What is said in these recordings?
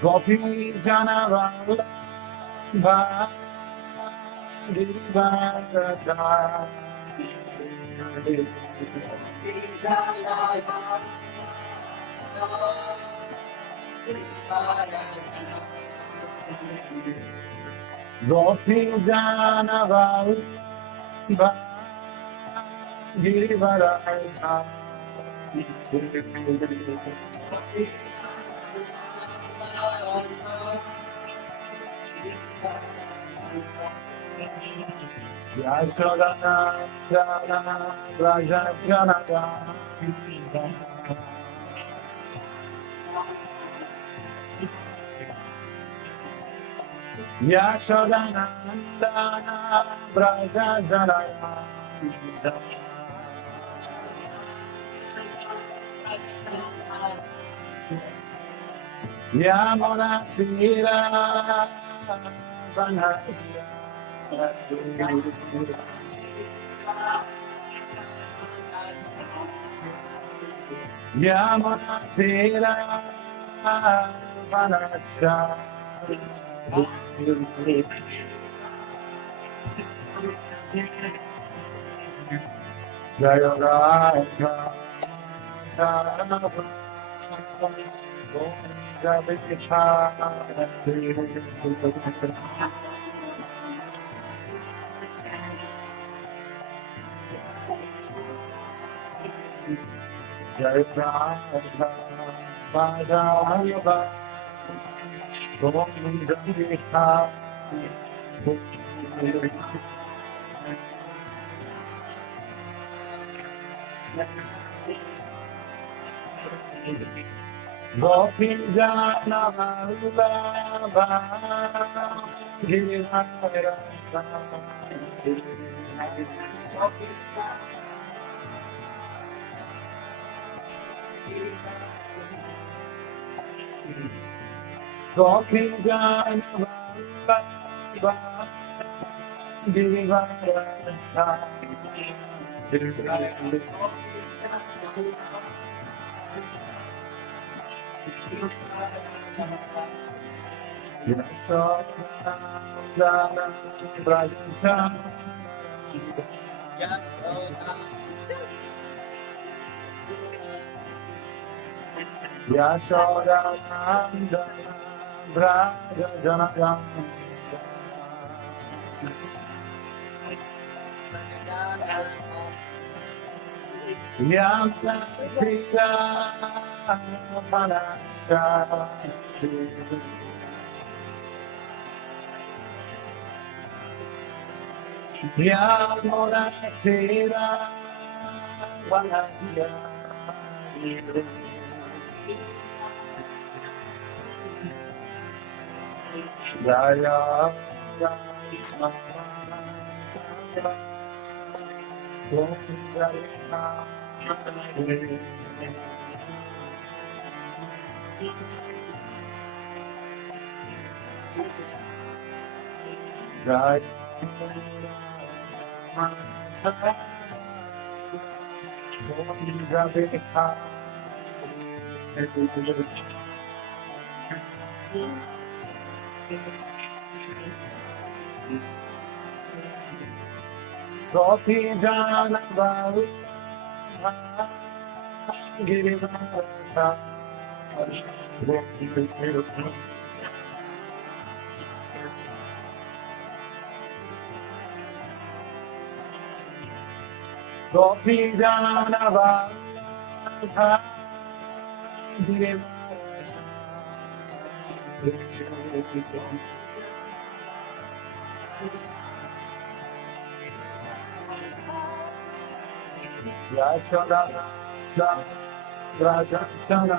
Gopi Janavalla Gopi Janavalla Girivaraya Yashodanandana Rajajanada Yashodanandana Rajajanada Yamuna Tira Vanaya Yamuna Tira Vanaya Jaya Radha Gopi Janavallabha Girivaraya Gopi Janavallabha Girivaraya Yashodanandana Brajajanada Yamuna Tira Vanaya Yamuna Tira Vanaya Jaya Gopi Janavallabha Girivaraya Gopi Janavallabha Girivaraya Yashodanandana Rajanana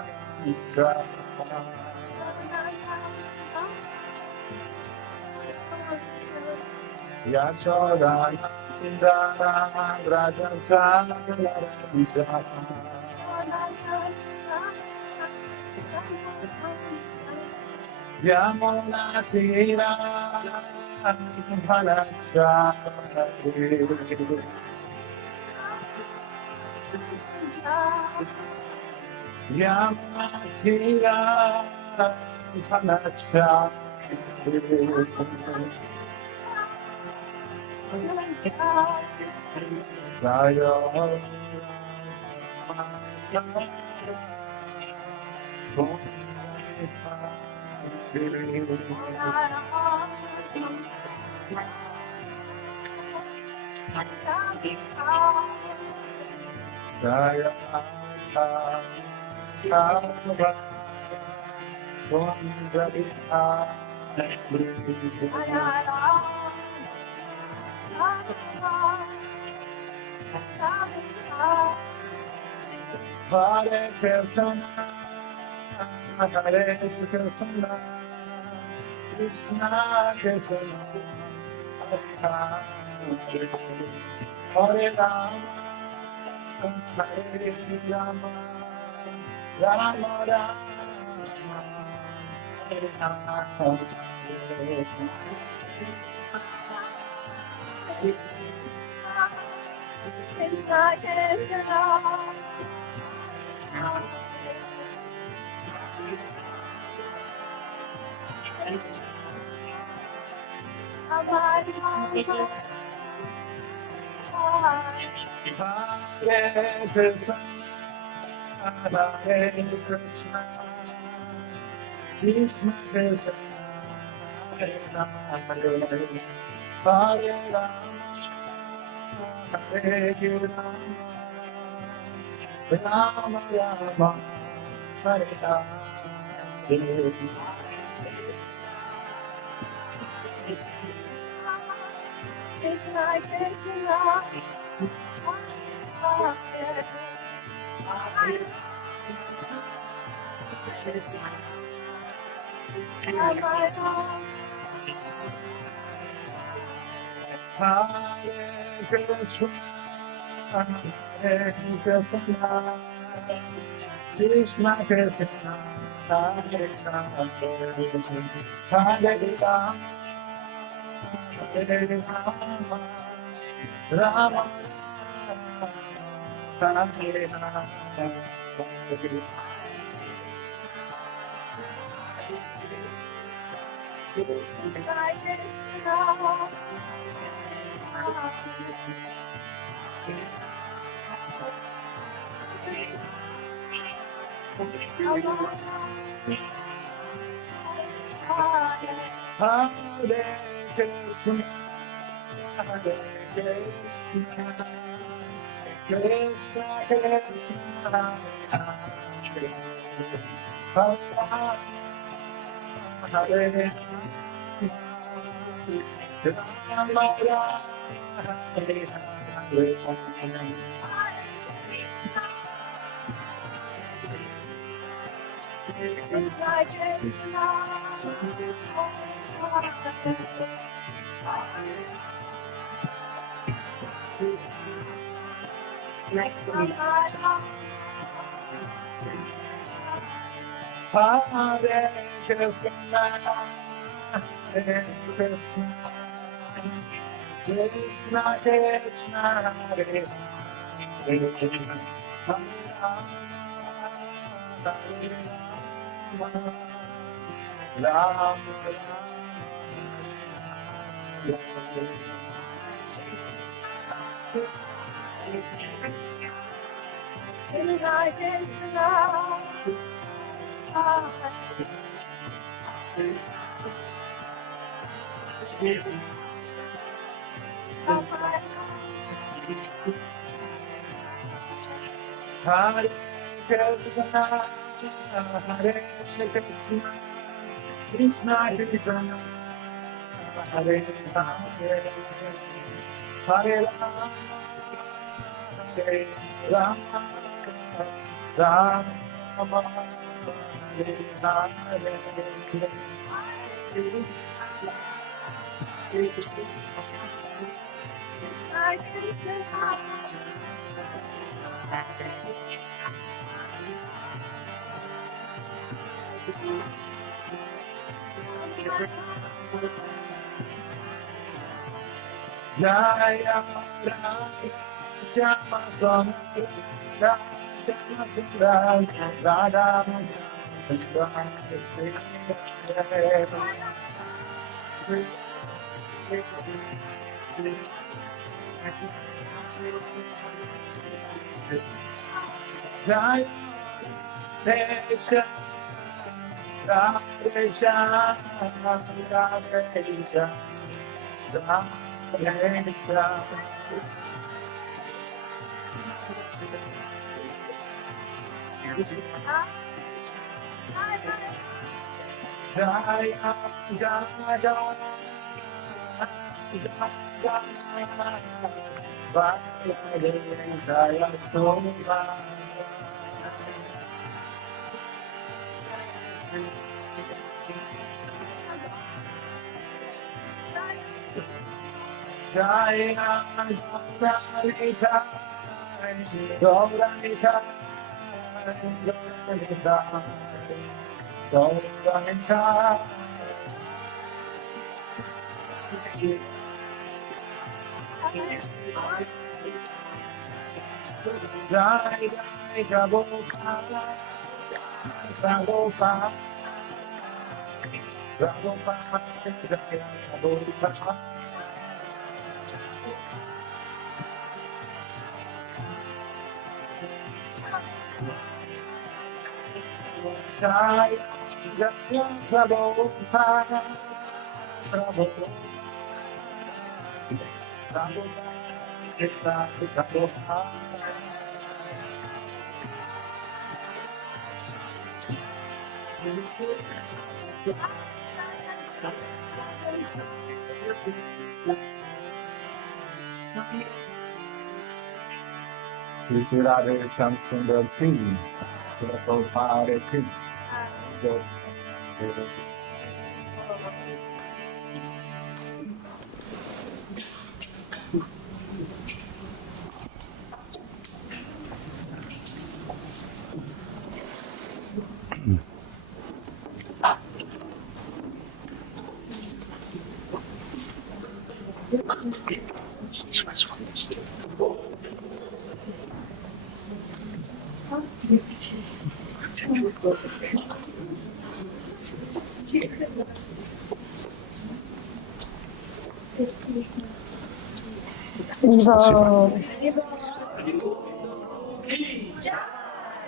Hare Jaya Shama Sona Shama Sundar Radha Jaya Desha Radha Radha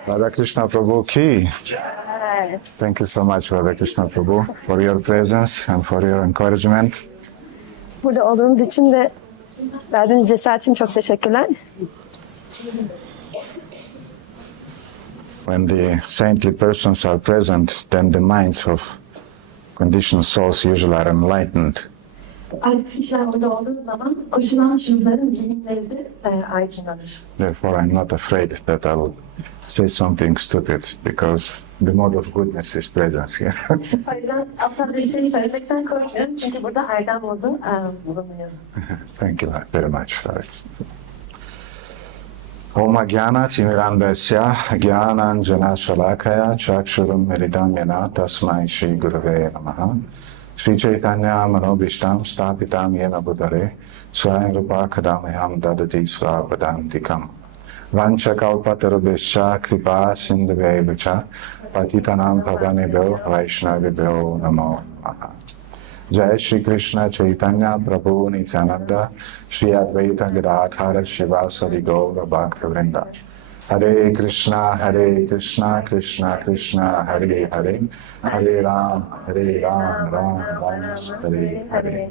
Radha Krishna Prabhu ki. Thank you so much, Radha Krishna Prabhu, for your presence and for your encouragement. Burada olduğunuz için ve verdiğiniz cesaret için çok teşekkürler. When the saintly persons are present, then the minds of conditioned souls usually are enlightened. Aziz kişiler burada olduğu zaman koşulan şunların zihinleri de aydınlanır. Therefore, I'm not afraid that I will say something stupid because the mode of goodness is presence here. O yüzden aptalca bir şey söylemekten korkmuyorum çünkü burada erdem modu bulunuyor. Thank you very much. Om Jnana Timirandasya Jnananjana Shalakaya Chakshurum Meridam Yana Tasmai Shri Gurave Namaha Shri Chaitanya Manobishtam Stapitam Yena Budare Swayam Rupa Kadamayam Dadati Svapadantikam Vanchakalpatarubhesha Kripa Sindhuvevacha Patitanam Pavanebhyo Vaishnavibhyo Namo Namaha. Jai Shri Krishna Chaitanya Prabhu Nityananda Shri Advaita Gadadhara Shivasari Gaura Bhakta Vrinda. Hare Krishna Krishna Krishna Hare Hare Hare Ram Ram Ram Hare Hare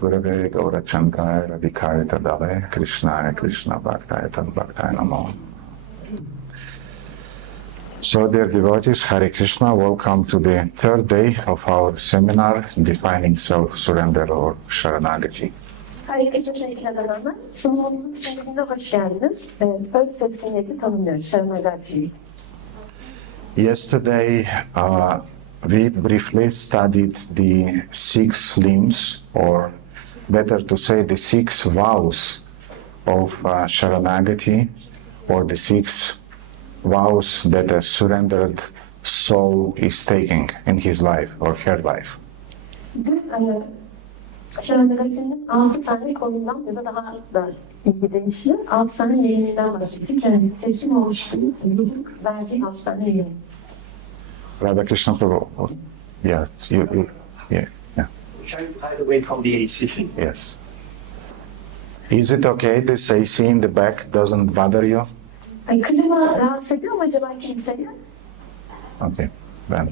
Gurave Gaura Chankaya Radhikaya Tadale Krishna Bhaktaya Tad Bhaktaya Namo. So, dear devotees, Hare Krishna, welcome to the third day of our seminar, Defining Self-Surrender or Sharanagati. Hare Krishna sevgili adamlar, sunumumuzun sonunda hoş geldiniz. Öz teslimiyeti tanımlıyoruz, Sharanagati. Yesterday, we briefly studied the 6 limbs, or better to say the 6 vows of Sharanagati, or the 6 vows that a surrendered soul is taking in his life or her life. Sharanagati'nin 6 tane konundan ya da daha da iyi bir deyişle 6 tane yeğeninden bahsettik. Yani seçim olmuş bir verdiği 6 tane yeğeni. Radha Krishna Prabhu. Yeah, yeah. Trying to hide away from the AC. Yes. Is it okay this AC in the back doesn't bother you? Ay, klima rahatsız ediyor mu acaba kimseyi? Okay, then.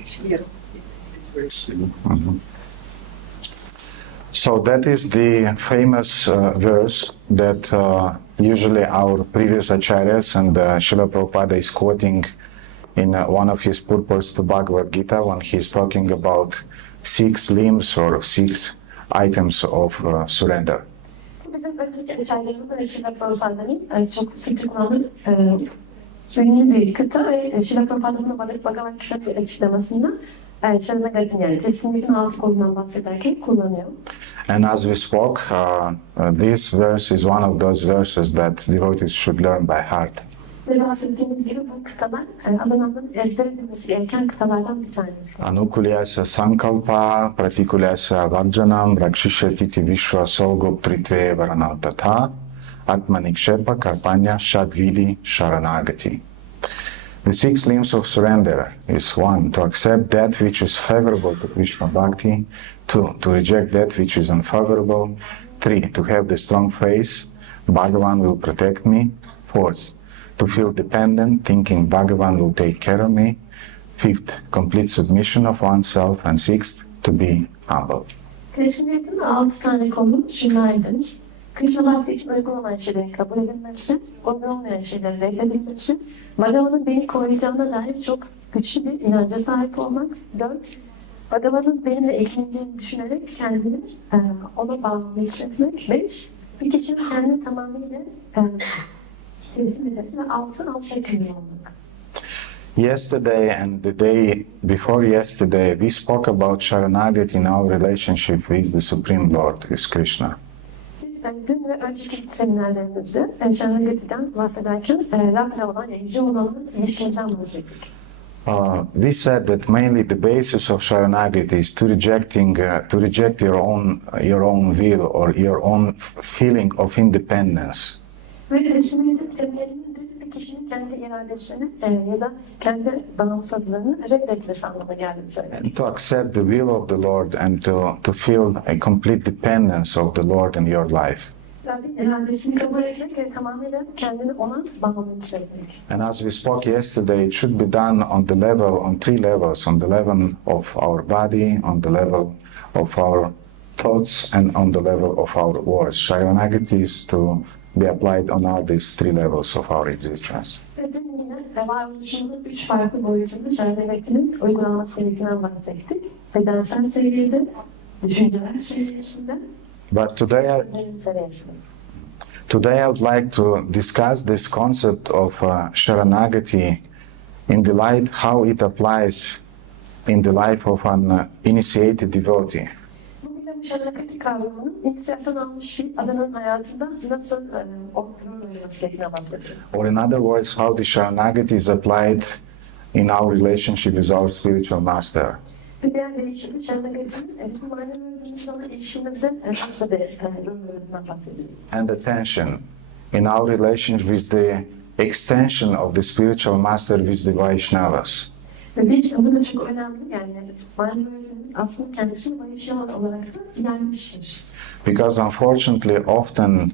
It's here. It's very soon. So that is the famous verse that usually our previous acharyas and Srila Prabhupada is quoting in one of his purports to Bhagavad Gita when he is talking about 6 limbs or 6 items of surrender. Bizim önceki eserlerimizde ve Srila Prabhupāda'nın çok sıkça kullandığı ünlü bir kıta ve Srila Prabhupāda'nın Bhagavad Gita'nın bir açıklamasında Sharanagati'nin yani teslimiyetin 6 kolundan bahsederken kullanıyor. And as we spoke, this verse is one of those verses that devotees should learn by heart. Ve bahsettiğimiz gibi bu kıtalar adananın ezber edilmesi gereken kıtalardan bir tanesi. Anukulyasya sankalpa, pratikulyasya varjanam, rakshishyatiti vishwa solgoptrite varanam tatha, atmanikshepa karpanya shadvidi sharanagati. The 6 limbs of surrender is 1. To accept that which is favorable to Krishna Bhakti. 2. To reject that which is unfavorable. 3. To have the strong faith, Bhagavan will protect me. 4. To feel dependent, thinking Bhagavan will take care of me. 5th, complete submission of oneself. And 6th, to be humble. Teslimiyetin 6 tane konu şunlardır. Krishna Bhakti için uygun olan şeylerin kabul edilmesi, uygun olmayan şeylerin reddedilmesi, Bhagavan'ın beni koruyacağına dair çok güçlü bir inanca sahip olmak. 4. Bhagavan'ın benimle ilgileneceğini düşünerek kendini ona bağlı hissetmek. 5. Bir kişinin kendini tamamıyla teslim etmesi ve 6 alçak olmak. Yesterday and the day before yesterday, we spoke about Sharanagati in our relationship with the Supreme Lord, with Krishna. Dün ve önceki seminerlerimizde Sharanagati'den bahsederken Rab'le olan, yani Yüce olanın ilişkimizden bahsettik. We said that mainly the basis of Sharanagati is to reject your own will or your own feeling of independence. Ve teslimiyetin temelinin de bir kişinin kendi iradesini ya da kendi bağımsızlığını reddetmesi anlamına geldiğini söyledik. And to accept the will of the Lord and to feel a complete dependence of the Lord in your life. Rabbin iradesini kabul etmek ve tamamıyla kendini ona bağımlı hissetmek. And as we spoke yesterday, it should be done on 3 levels, on the level of our body, on the level of our thoughts, and on the level of our words. Sharanagati is to be applied on all these 3 levels of our existence. Ve dün yine varoluşunun 3 farklı boyutunda Sharanagati'nin uygulanması gerektiğinden bahsettik. Bedensel seviyede, düşünceler seviyesinde, But today I would like to discuss this concept of Sharanagati in the light how it applies in the life of an initiated devotee. Bugün de bu Sharanagati kavramının inisiyasyon almış bir adanın hayatında nasıl olması gerektiğine bahsedeceğiz. Or in other words, how the Sharanagati is applied in our relationship with our spiritual master. Bir diğer deyişle Sharanagati'nin bizim manevi öğrenimizle olan ilişkimizde nasıl bir rolünden bahsedeceğiz. And attention in our relationship with the extension of the spiritual master with the Vaishnavas. Ve bu da çok önemli, yani manevi öğrenimiz aslında kendisini Vaishnava olarak da ilerlemiştir. Because unfortunately often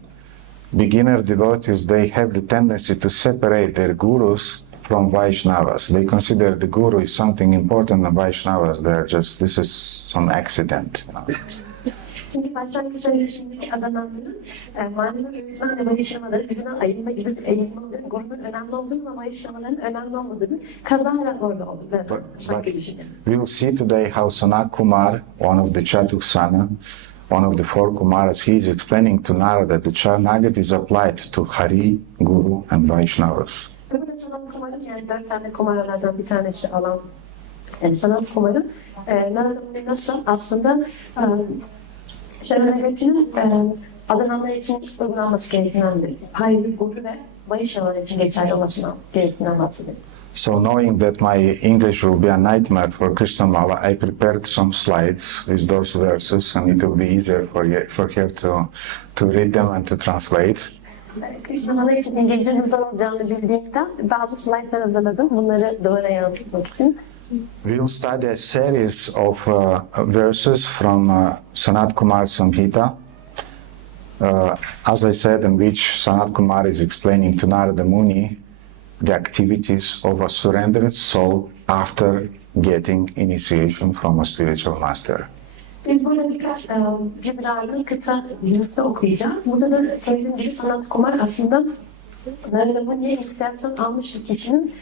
beginner devotees, they have the tendency to separate their gurus from Vaishnavas. They consider the guru is something important and Vaishnavas, this is some accident. Çünkü başlangıç seviyesindeki adananların manevi öğretmen ve Vaishnavaları birbirine ayırma gibi eğilmeleri, gurunun önemli olduğunu ama Vaishnavaların önemli olmadığını kazanarak orada olduklarını sanki düşünüyorum. We will see today how Sanat Kumar, one of the Chatuksana, one of the four Kumaras, he is explaining to Narada that Sharanagati is applied to Hari, Guru, and Vaishnavas. Öbürü de sanat kumarın, yani 4 tane kumaralardan bir tanesi olan sanat kumarın Narada Muni nasıl aslında Sharanagati'nin adananlar için uygulanması gerekendir. Hari, Guru ve Vaishnavalar için geçerli olmasından gerektiğinden bahsediyor. So knowing that my English will be a nightmare for Krishnamala, I prepared some slides with those verses, and it will be easier for her to read them and to translate. Krishnamala için İngilizcenin zor olacağını bildiğimden bazı slaytlar hazırladım. Bunları duvara yansıtmak için. We will study a series of verses from Sanat Kumar Samhita, as I said, in which Sanat Kumar is explaining to Narada Muni the activities of a surrendered soul after getting initiation from a spiritual master. Biz burada birkaç birbirlerinin kıta dizisi okuyacağız. Burada da söylediğim gibi Sanat Kumar aslında Narada Muni'ye inisiyasyon almış bir kişinin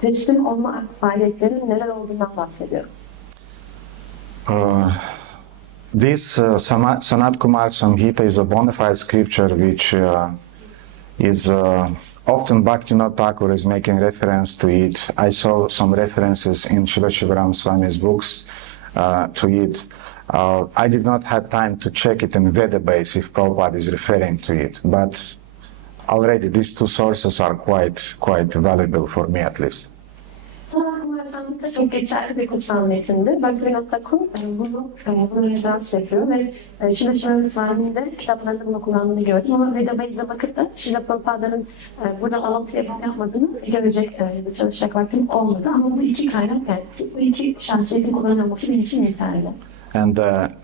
teslim olma faaliyetlerinin neler olduğundan bahsediyor. This Sanat Kumar Samhita is a bona fide scripture which is often Bhaktivinoda Thakur is making reference to it. I saw some references in Srila Shivaram Swami's books to it. I did not have time to check it in Vedabase if Prabhupada is referring to it, but already these two sources are quite valuable for me at least. Sanat Kumar Samhita çok geçerli bir kutsal metindir. Bhaktivinoda Thakur bunu referans yapıyor ve Srila Shivaram Swami'nin de kitaplarında bunu kullandığını gördüm ama Vedabase'e bakıp da Srila Prabhupāda'nın burada alıntı yapmadığını görecek çalışacak vaktim olmadı ama bu iki kaynak, yani bu iki şahsiyetin kullanılması benim için yeterli. And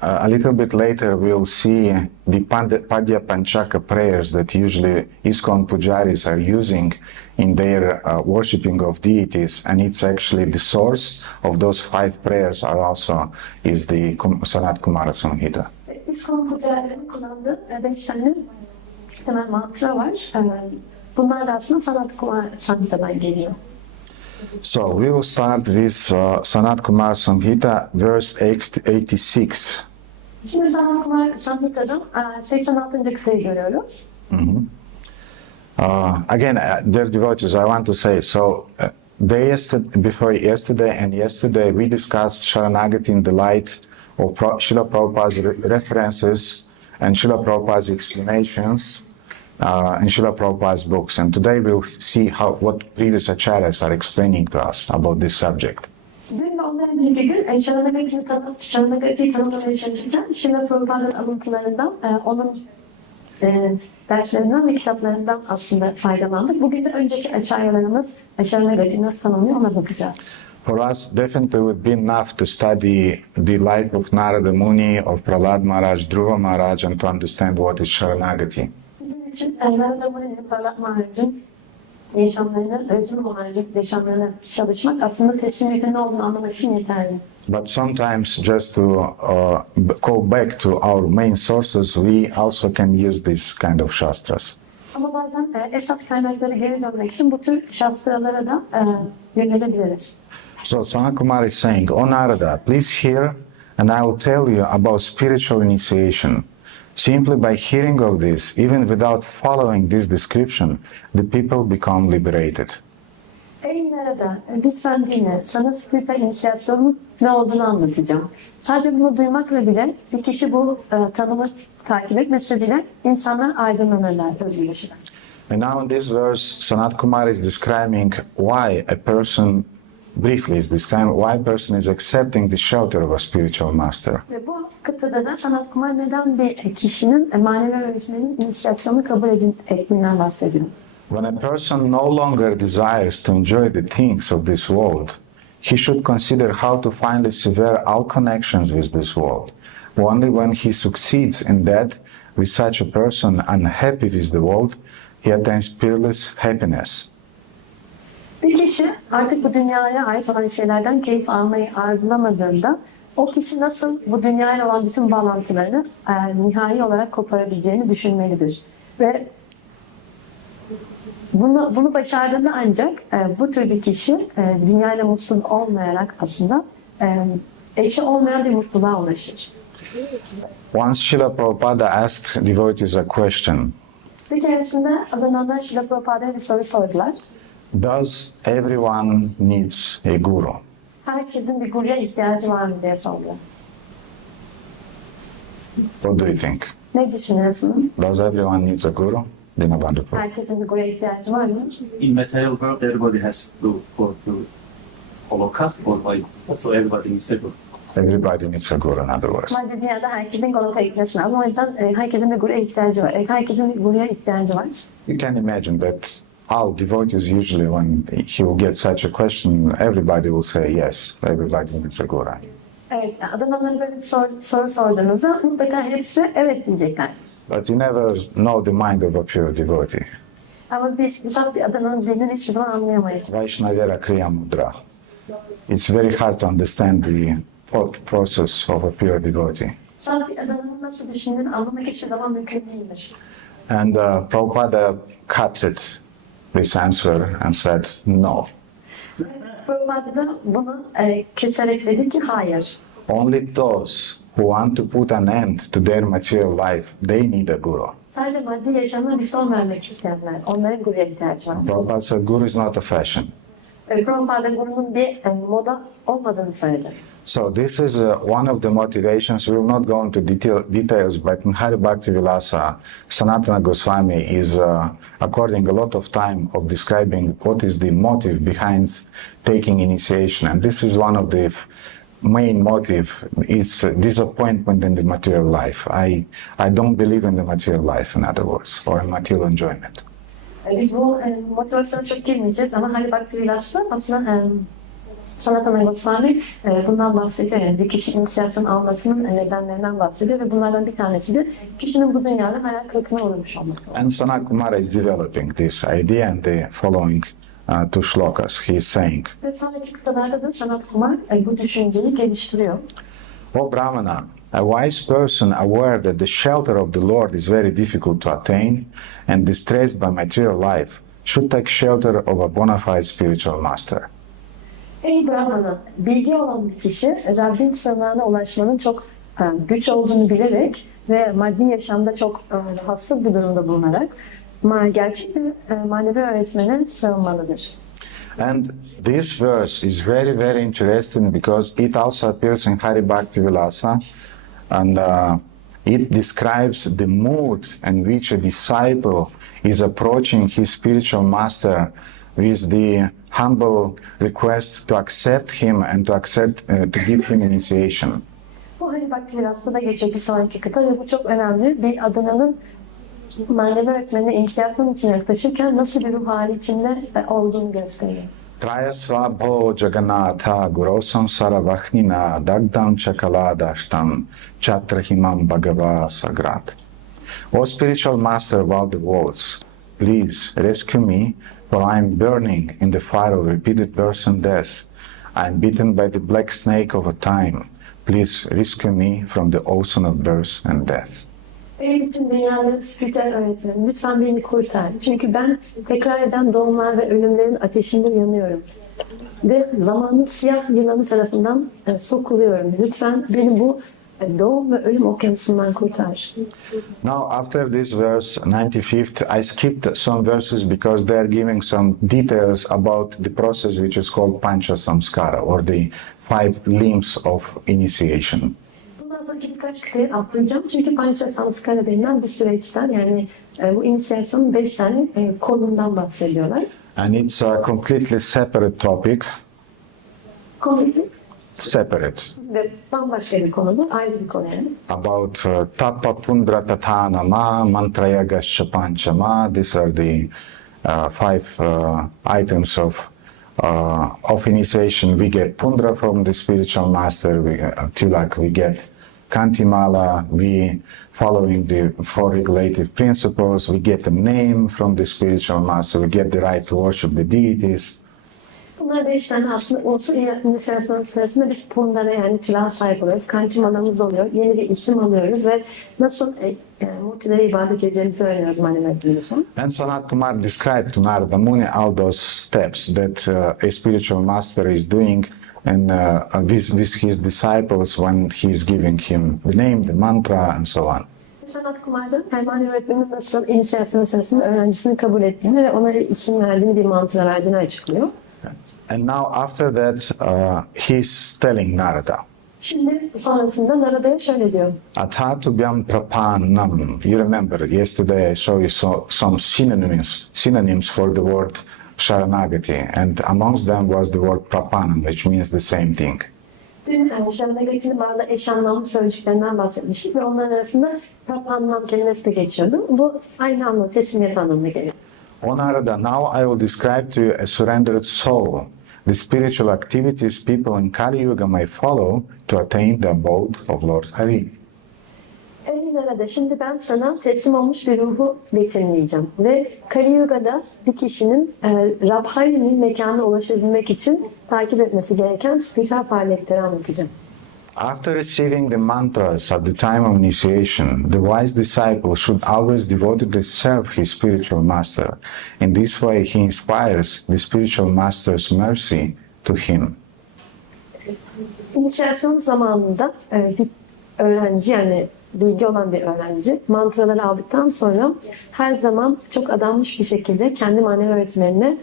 a little bit later we'll see the Padya Panchaka prayers that usually ISKCON pujaris are using in their worshipping of deities, and it's actually the source of those 5 prayers are also is the Sanat Kumara Samhita. ISKCON pujarilerin kullandığı 5 tane temel mantra var. Bunlar da aslında Sanat Kumar Samhita'dan geliyor. So we will start with Sanat Kumar Samhita, verse 86. Şimdi Sanat Kumar Samhita'dan 86. kıtayı görüyoruz. Again, dear devotees, I want to say, so before yesterday and yesterday we discussed Sharanagati in the light of Srila Prabhupada's references and Srila Prabhupada's explanations in Srila Prabhupada's books, and today we'll see what previous acharyas are explaining to us about this subject. Dün ve ondan önceki gün Sharanagati'yi tanımlamaya çalışırken Srila Prabhupāda'nın alıntılarından, onun derslerinden ve kitaplarından aslında faydalandık. Bugün de önceki acharyalarımız Sharanagati'yi nasıl tanımlıyor ona bakacağız. For us, definitely would be enough to study the life of Narada Muni, of Prahlad Maharaj, Dhruva Maharaj, and to understand what is Sharanagati. Bizim için Narada Muni'nin, Prahlad Maharaj'ın yaşamlarını, Dhruva Maharaj'ın yaşamlarına çalışmak aslında teslimiyetin ne olduğunu anlamak için yeterli. But sometimes just to go back to our main sources, we also can use this kind of shastras. Ama bazen esas kaynaklara geri dönmek için bu tür shastralara da yönelebiliriz. So Sanat Kumar is saying, "O Narada, please hear, and I will tell you about spiritual initiation. Simply by hearing of this, even without following this description, the people become liberated." Ey Narada, lütfen dinle. Sana spiritüel inisiyasyonun ne olduğunu anlatacağım. Sadece bunu duymakla bile bir kişi bu tanımı takip etmese bile insanlar aydınlanırlar, özgürleşirler. And now in this verse, Sanat Kumar is describing why a person, briefly is describing why a person is accepting the shelter of a spiritual master. Ve bu kıtada da Sanat Kumar neden bir kişinin manevi öğretmenin inisiyasyonunu kabul ettiğinden bahsediyor. When a person no longer desires to enjoy the things of this world, he should consider how to finally sever all connections with this world. Only when he succeeds in that, with such a person unhappy with the world, he attains peerless happiness. Bir kişi artık bu dünyaya ait olan şeylerden keyif almayı arzulamadığında o kişi nasıl bu dünyayla olan bütün bağlantılarını nihai olarak koparabileceğini düşünmelidir. Ve bunu başardığında ancak bu tür bir kişi dünyayla mutsuz olmayarak aslında eşi olmayan bir mutluluğa ulaşır. Once Srila Prabhupada asked devotees a question, Bir keresinde Adana'da Şila Prabhupa'ya bir soru sordular. does everyone needs a guru? Herkesin bir guruya ihtiyacı var mı diye sordular. What do you think? Ne düşünüyorsun? Does everyone needs a guru? Dinabandhu Prabhu. Herkesin bir guruya ihtiyacı var mı? In material world, everybody has to go to follow cut or like, so everybody needs a guru. Everybody needs a guru, in other words. Maddi dünyada herkesin Golok'a gitmesi lazım. O yüzden herkesin bir guruya ihtiyacı var. Evet, herkesin bir guruya ihtiyacı var. You can imagine that all devotees usually, when he will get such a question, everybody will say yes, everybody needs a guru. Evet, Adanalılara böyle bir soru sorduğunuzda mutlaka hepsi evet diyecekler. But you never know the mind of a pure devotee. Ama biz saf bir Adana'nın zihnini hiçbir zaman anlayamayız. Vaishnavera Kriya Mudra. It's very hard to understand the thought process of a pure devotee. Saf bir Adana'nın nasıl düşündüğünü anlamak hiçbir zaman mümkün değildir. And Prabhupada cut it, this answer, and said no. Prabhupada da bunu keserek dedi ki hayır. Only those who want to put an end to their material life, they need a guru. Sadece maddi yaşamına bir son vermek isteyenler, onların guruya ihtiyacı var. Prabhupada said guru is not a fashion. Prabhupada gurunun bir moda olmadığını söyledi. So this is one of the motivations. We will not go into details, but in Hari Bhakti Vilasa, Sanatana Goswami is according a lot of time of describing what is the motive behind taking initiation. And this is one of the main motive. It's disappointment in the material life. I don't believe in the material life, in other words, or in material enjoyment. Biz bu motivasyona çok girmeyeceğiz ama Hari Bhakti Vilas'ta aslında Sanatana Goswami bundan bahsediyor. Yani bir kişi inisiyasyon almasının nedenlerinden bahsediyor ve bunlardan bir tanesi de kişinin bu dünyada hayal kırıklığına uğramış olması. And Sanat Kumara is developing this idea and the following two shlokas. He is saying, Ve sonraki kıtalarda da Sanat Kumar bu düşünceyi geliştiriyor. O Brahmana, a wise person aware that the shelter of the Lord is very difficult to attain and distressed by material life should take shelter of a bona fide spiritual master. Ey Brahmana, bilgi olan bir kişi Rabbin sığınağına ulaşmanın çok güç olduğunu bilerek ve maddi yaşamda çok rahatsız bir durumda bulunarak gerçek bir manevi öğretmene sığınmalıdır. And this verse is very, very interesting because it also appears in Hari Bhakti Vilasa, and it describes the mood in which a disciple is approaching his spiritual master with the humble request to accept him and to give him initiation. Bu Hari Bhakti Vilas'ta da geçiyor bir sonraki kıta ve bu çok önemli. Bir Adana'nın manevi öğretmenine inisiyasyon için yaklaşırken nasıl bir ruh hali içinde olduğunu gösteriyor. Trayasvabho Jagannatha Gurosam Saravahnina Dagdam Chakaladashtam Chatrahimam Bhagava Sagrat. O spiritual master of all the worlds, please rescue me, for I am burning in the fire of repeated birth and death. I am bitten by the black snake of a time. Please rescue me from the ocean of birth and death. Ey bütün dünyanın spiritüel öğretmeni, lütfen beni kurtar. Çünkü ben tekrar eden doğumlar ve ölümlerin ateşinde yanıyorum. Ve zamanın siyah yılanı tarafından sokuluyorum. Lütfen beni bu doğum ve ölüm okyanusundan kurtar. Now, after this verse, 95th, I skipped some verses because they are giving some details about the process which is called Pancha Samskara, or the 5 limbs of initiation. Bundan sonraki birkaç kıtayı atlayacağım çünkü Pancha Samskara denilen bir süreçten, yani bu inisiyasyonun 5 tane kolundan bahsediyorlar. And it's a completely separate topic. Completely Separate. ve bambaşka bir konu bu, ayrı bir konu yani. About Tapa Pundra Tathanama, Mantrayaga Shapanchama. These are the 5 items of initiation. We get Pundra from the spiritual master, Tilak, we get Kantimala, we following the 4 regulative principles, we get a name from the spiritual master, we get the right to worship the deities. Bunlar 5 tane aslında unsur inisiyasyonun sırasında biz pundara, yani tilağa sahip oluyoruz. Kantimalarımız oluyor, yeni bir isim alıyoruz ve nasıl muhtilere ibadet edeceğimizi öğreniyoruz manevi biliyorsun. And Sanat Kumar described to Narada Muni all those steps that a spiritual master is doing and with his disciples when he's giving him the name, the mantra, and so on. Sanat Kumar'da manevi öğretmenin nasıl inisiyasyon sırasında öğrencisini kabul ettiğini ve onlara isim verdiğini, bir mantra verdiğini açıklıyor. And now after that, he's telling Narada, Şimdi sonrasında Narada'ya şöyle diyor. Athatubhyam prapanam. You remember yesterday I showed you some synonyms for the word Sharanagati, and amongst them was the word prapanam, which means the same thing. Dün Sharanagati'nin bazı eş anlamlı sözcüklerinden bahsetmiştik ve onların arasında prapanam kelimesi de geçiyordu. Bu aynı anlamda, teslimiyet anlamına geliyor. O Narada, now I will describe to you a surrendered soul, the spiritual activities people in Kali Yuga may follow to attain the abode of Lord Hari. Ey Narada, şimdi ben sana teslim olmuş bir ruhu betimleyeceğim ve Kali Yuga'da bir kişinin Rab Hari'nin mekanına ulaşabilmek için takip etmesi gereken spiritüel faaliyetleri anlatacağım. After receiving the mantras at the time of initiation, the wise disciple should always devotedly serve his spiritual master. In this way, he inspires the spiritual master's mercy to him. İnisiyasyon zamanında bir öğrenci, yani bilgi olan bir öğrenci mantraları aldıktan sonra her zaman çok adanmış bir şekilde kendi manevi öğretmenine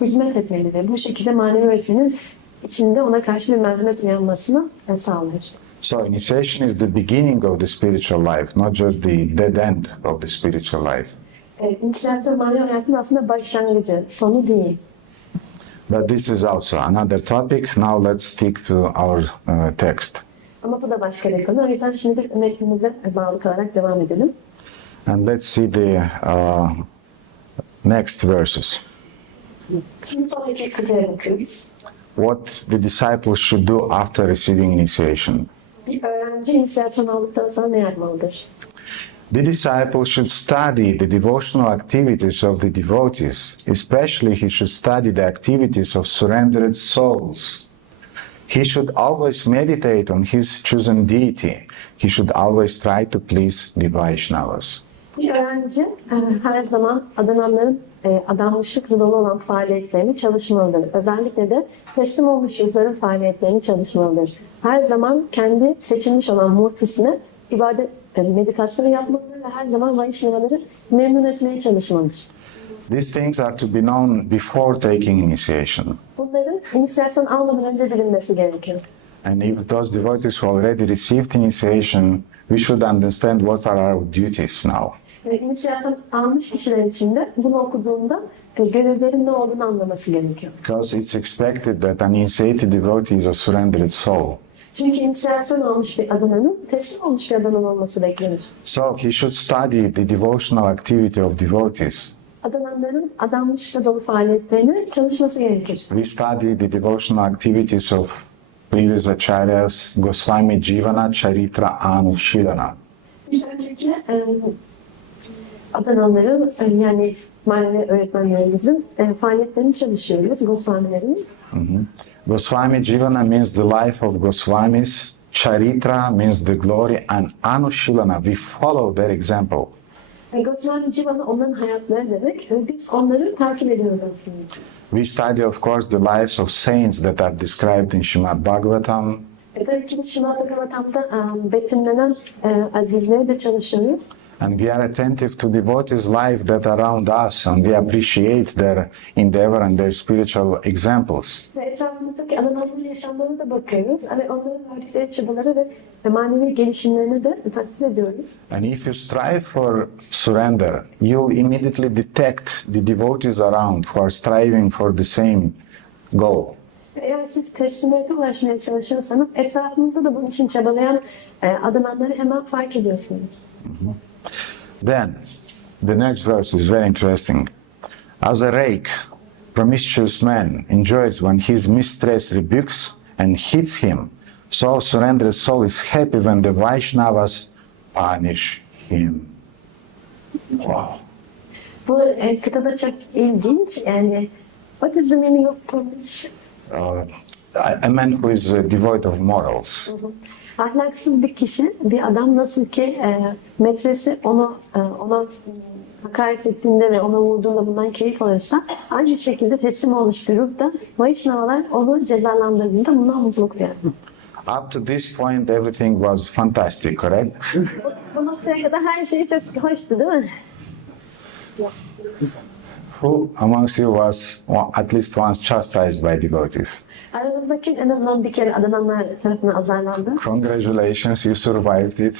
hizmet etmeli ve bu şekilde manevi öğretmenin içinde ona karşı bir merhamet uyanmasını sağlar. So initiation is the beginning of the spiritual life, not just the dead end of the spiritual life. İnisiyasyon manevi hayatın aslında başlangıcı, sonu değil. But this is also another topic. Now let's stick to our text. Ama bu da başka bir konu. O yüzden şimdi biz metnimize bağlı kalarak devam edelim. And let's see the next verses. Şimdi sonraki kıtaya bakıyoruz. What the disciple should do after receiving initiation. Bir öğrenci inisiyasyon aldıktan sonra ne yapmalıdır? The disciple should study the devotional activities of the devotees. Especially he should study the activities of surrendered souls. He should always meditate on his chosen deity. He should always try to please the Vaishnavas. Bir öğrenci her zaman adananların adanmışlıkla dolu olan faaliyetlerini çalışmalıdır. Özellikle de teslim olmuş ruhların faaliyetlerini çalışmalıdır. Her zaman kendi seçilmiş olan murtisine ibadet, meditasyonu yapmalıdır ve her zaman Vaishnavaları memnun etmeye çalışmalıdır. These things are to be known before taking initiation. Bunların inisiyasyon almadan önce bilinmesi gerekiyor. And if those devotees who already received initiation, we should understand what are our duties now. İnisiyasyon almış kişiler için de bunu okuduğunda görevlerin ne olduğunu anlaması gerekiyor. Because it's expected that an initiated devotee is a surrendered soul. Çünkü inisiyasyon almış bir adananın teslim olmuş bir adanan olması beklenir. So he should study the devotional activity of devotees. Adananların adanmışla dolu faaliyetlerini çalışması gerekir. We study the devotional activities of previous acharyas, Goswami Jivana Charitra Anushilana. Bir önceki adananların yani manevi öğretmenlerimizin faaliyetlerini çalışıyoruz, Goswamilerin. Goswami Jivana means the life of Goswamis, Charitra means the glory, and Anushilana, we follow their example. Goswami Jivana onların hayatları demek ve biz onları takip ediyoruz aslında. We study, of course, the lives of saints that are described in Srimad Bhagavatam. Tabii ki Srimad Bhagavatam'da betimlenen azizleri de çalışıyoruz. And we are attentive to devotees' life that are around us, and we appreciate their endeavor and their spiritual examples. Ve etrafımızdaki adananların yaşamlarına da bakıyoruz ve onların verdikleri çabaları ve manevi gelişimlerini de takdir ediyoruz. And if you strive for surrender, you'll immediately detect the devotees around who are striving for the same goal. Eğer siz teslimiyete ulaşmaya çalışıyorsanız etrafınızda da bunun için çabalayan adananları hemen fark ediyorsunuz. Then, the next verse is very interesting. As a rake, promiscuous man enjoys when his mistress rebukes and hits him, so surrendered soul is happy when the Vaishnavas punish him. Wow. Bu kıtada çok ilginç. Yani, what is the meaning of promiscuous? A man who is devoid of morals. Ahlaksız bir kişi, bir adam nasıl ki metresi ona hakaret ettiğinde ve ona vurduğunda bundan keyif alırsa, aynı şekilde teslim olmuş bir ruh da Vaishnavalar onu cezalandırdığında bundan mutluluk duyar. Up to this point, everything was fantastic, correct? Bu noktaya kadar her şey çok hoştu, değil mi? Who amongst you was at least once chastised by devotees? Aranızda kim en azından bir kere adananlar tarafından azarlandı? Congratulations, you survived it.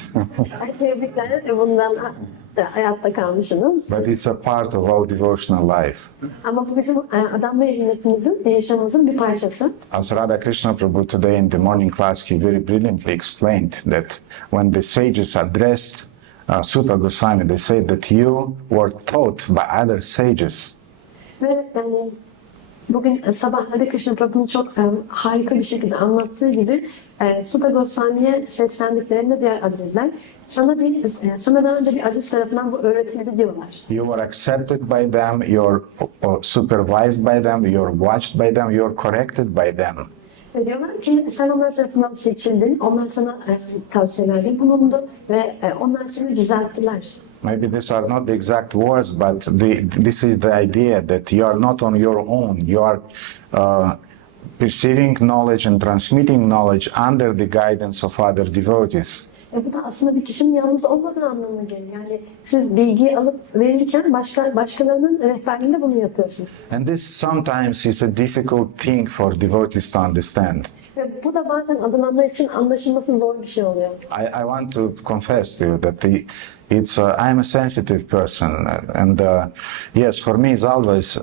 Ay, tebrikler, bundan hayatta kalmışsınız. But it's a part of our devotional life. Ama bu bizim adanma hizmetimizin, yaşamımızın bir parçası. As Radha Krishna Prabhu today in the morning class, he very brilliantly explained that when the sages addressed Sutta Goswami, they said that you were taught by other sages. Ve yani bugün sabah Radha Krishna Prabhu'nun çok harika bir şekilde anlattığı gibi Sutta Goswami'ye seslendiklerinde diğer azizler sana daha önce bir aziz tarafından bu öğretildi diyorlar. You were accepted by them, you're supervised by them, you're watched by them, you're corrected by them. Ve diyorlar ki sen onlar tarafından seçildin, onlar sana tavsiyelerde bulundu ve onlar seni düzelttiler. Maybe these are not the exact words, but this is the idea that you are not on your own. You are perceiving knowledge and transmitting knowledge under the guidance of other devotees. Bu da aslında bir kişinin yalnız olmadığı anlamına geliyor. Yani siz bilgiyi alıp verirken başkalarının rehberliğinde bunu yapıyorsunuz. And this sometimes is a difficult thing for devotees to understand. Ve bu da bazen adananlar için anlaşılması zor bir şey oluyor. I want to confess to you that I'm a sensitive person, and yes, for me it's always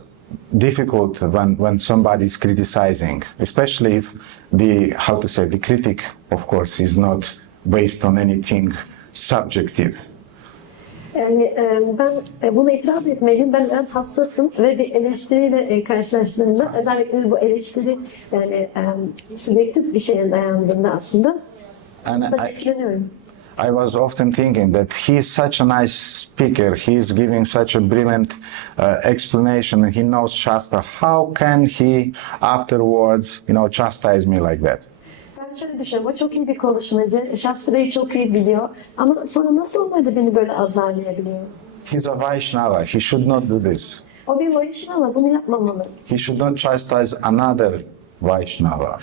difficult when somebody is criticizing, especially if the critic, of course, is not based on anything subjective. Yani ben bunu itiraf etmeliyim. Ben biraz hassasım ve bir eleştiriyle karşılaştığımda, özellikle bu eleştiri yani subjektif bir şeye dayandığında aslında da etkileniyorum. I was often thinking that he is such a nice speaker, he is giving such a brilliant explanation, and he knows Shastra. How can he afterwards, chastise me like that? Ben şöyle düşünüyorum, o çok iyi bir konuşmacı, Shastra'yı çok iyi biliyor ama sonra nasıl olmadı da beni böyle azarlayabiliyor? He's a Vaishnava, he should not do this. O bir Vaishnava, bunu yapmamalı. He should not chastise another Vaishnava.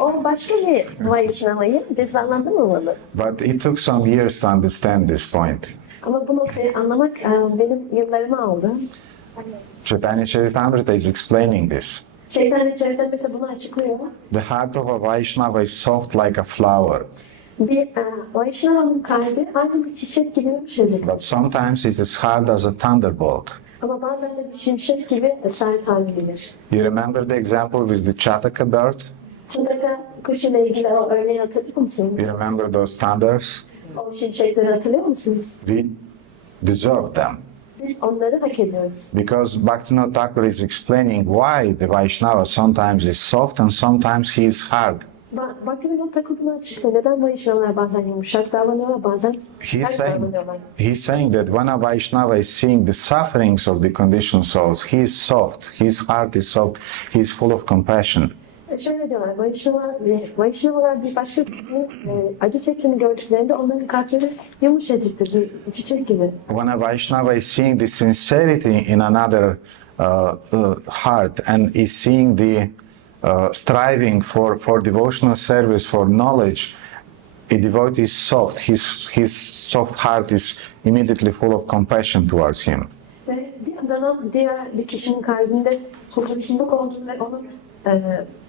O başka bir Vaishnava'yı cezalandırmamalı. But it took some years to understand this point. Ama bu noktayı anlamak benim yıllarımı aldı. Chaitanya Charitamrita is explaining this. Chaitanya Charitamrita bunu açıklıyor. The heart of a Vaishnava is soft like a flower. Bir Vaishnava'nın kalbi aynı bir çiçek gibi yumuşacık. But sometimes it is hard as a thunderbolt. Ama bazen de bir şimşek gibi sert hale gelir. You remember the example with the Chataka bird? Çataka kuşuyla ilgili o örneği hatırlıyor musunuz? You remember those thunders? O şimşekleri hatırlıyor musunuz? We deserve them. Biz onları hak ediyoruz. Because Bhaktivinoda Thakur is explaining why the Vaishnava sometimes is soft and sometimes he is hard. Bhaktivinoda Thakur bunu açıklıyor. Neden Vaishnavalar bazen yumuşak davranıyorlar, bazen sert davranıyorlar? He's saying that when a Vaishnava is seeing the sufferings of the conditioned souls, he is soft, his heart is soft, he is full of compassion. Şöyle diyorlar, Vaishnavalar bir başka birinin acı çektiğini gördüklerinde onların kalpleri yumuşacıktır, bir çiçek gibi. When a Vaishnava is seeing the sincerity in another heart and is seeing the striving for devotional service, for knowledge, a devotee is soft. His soft heart is immediately full of compassion towards him. Ve bir adamın diğer bir kişinin kalbinde huzursuzluk olduğunu ve onun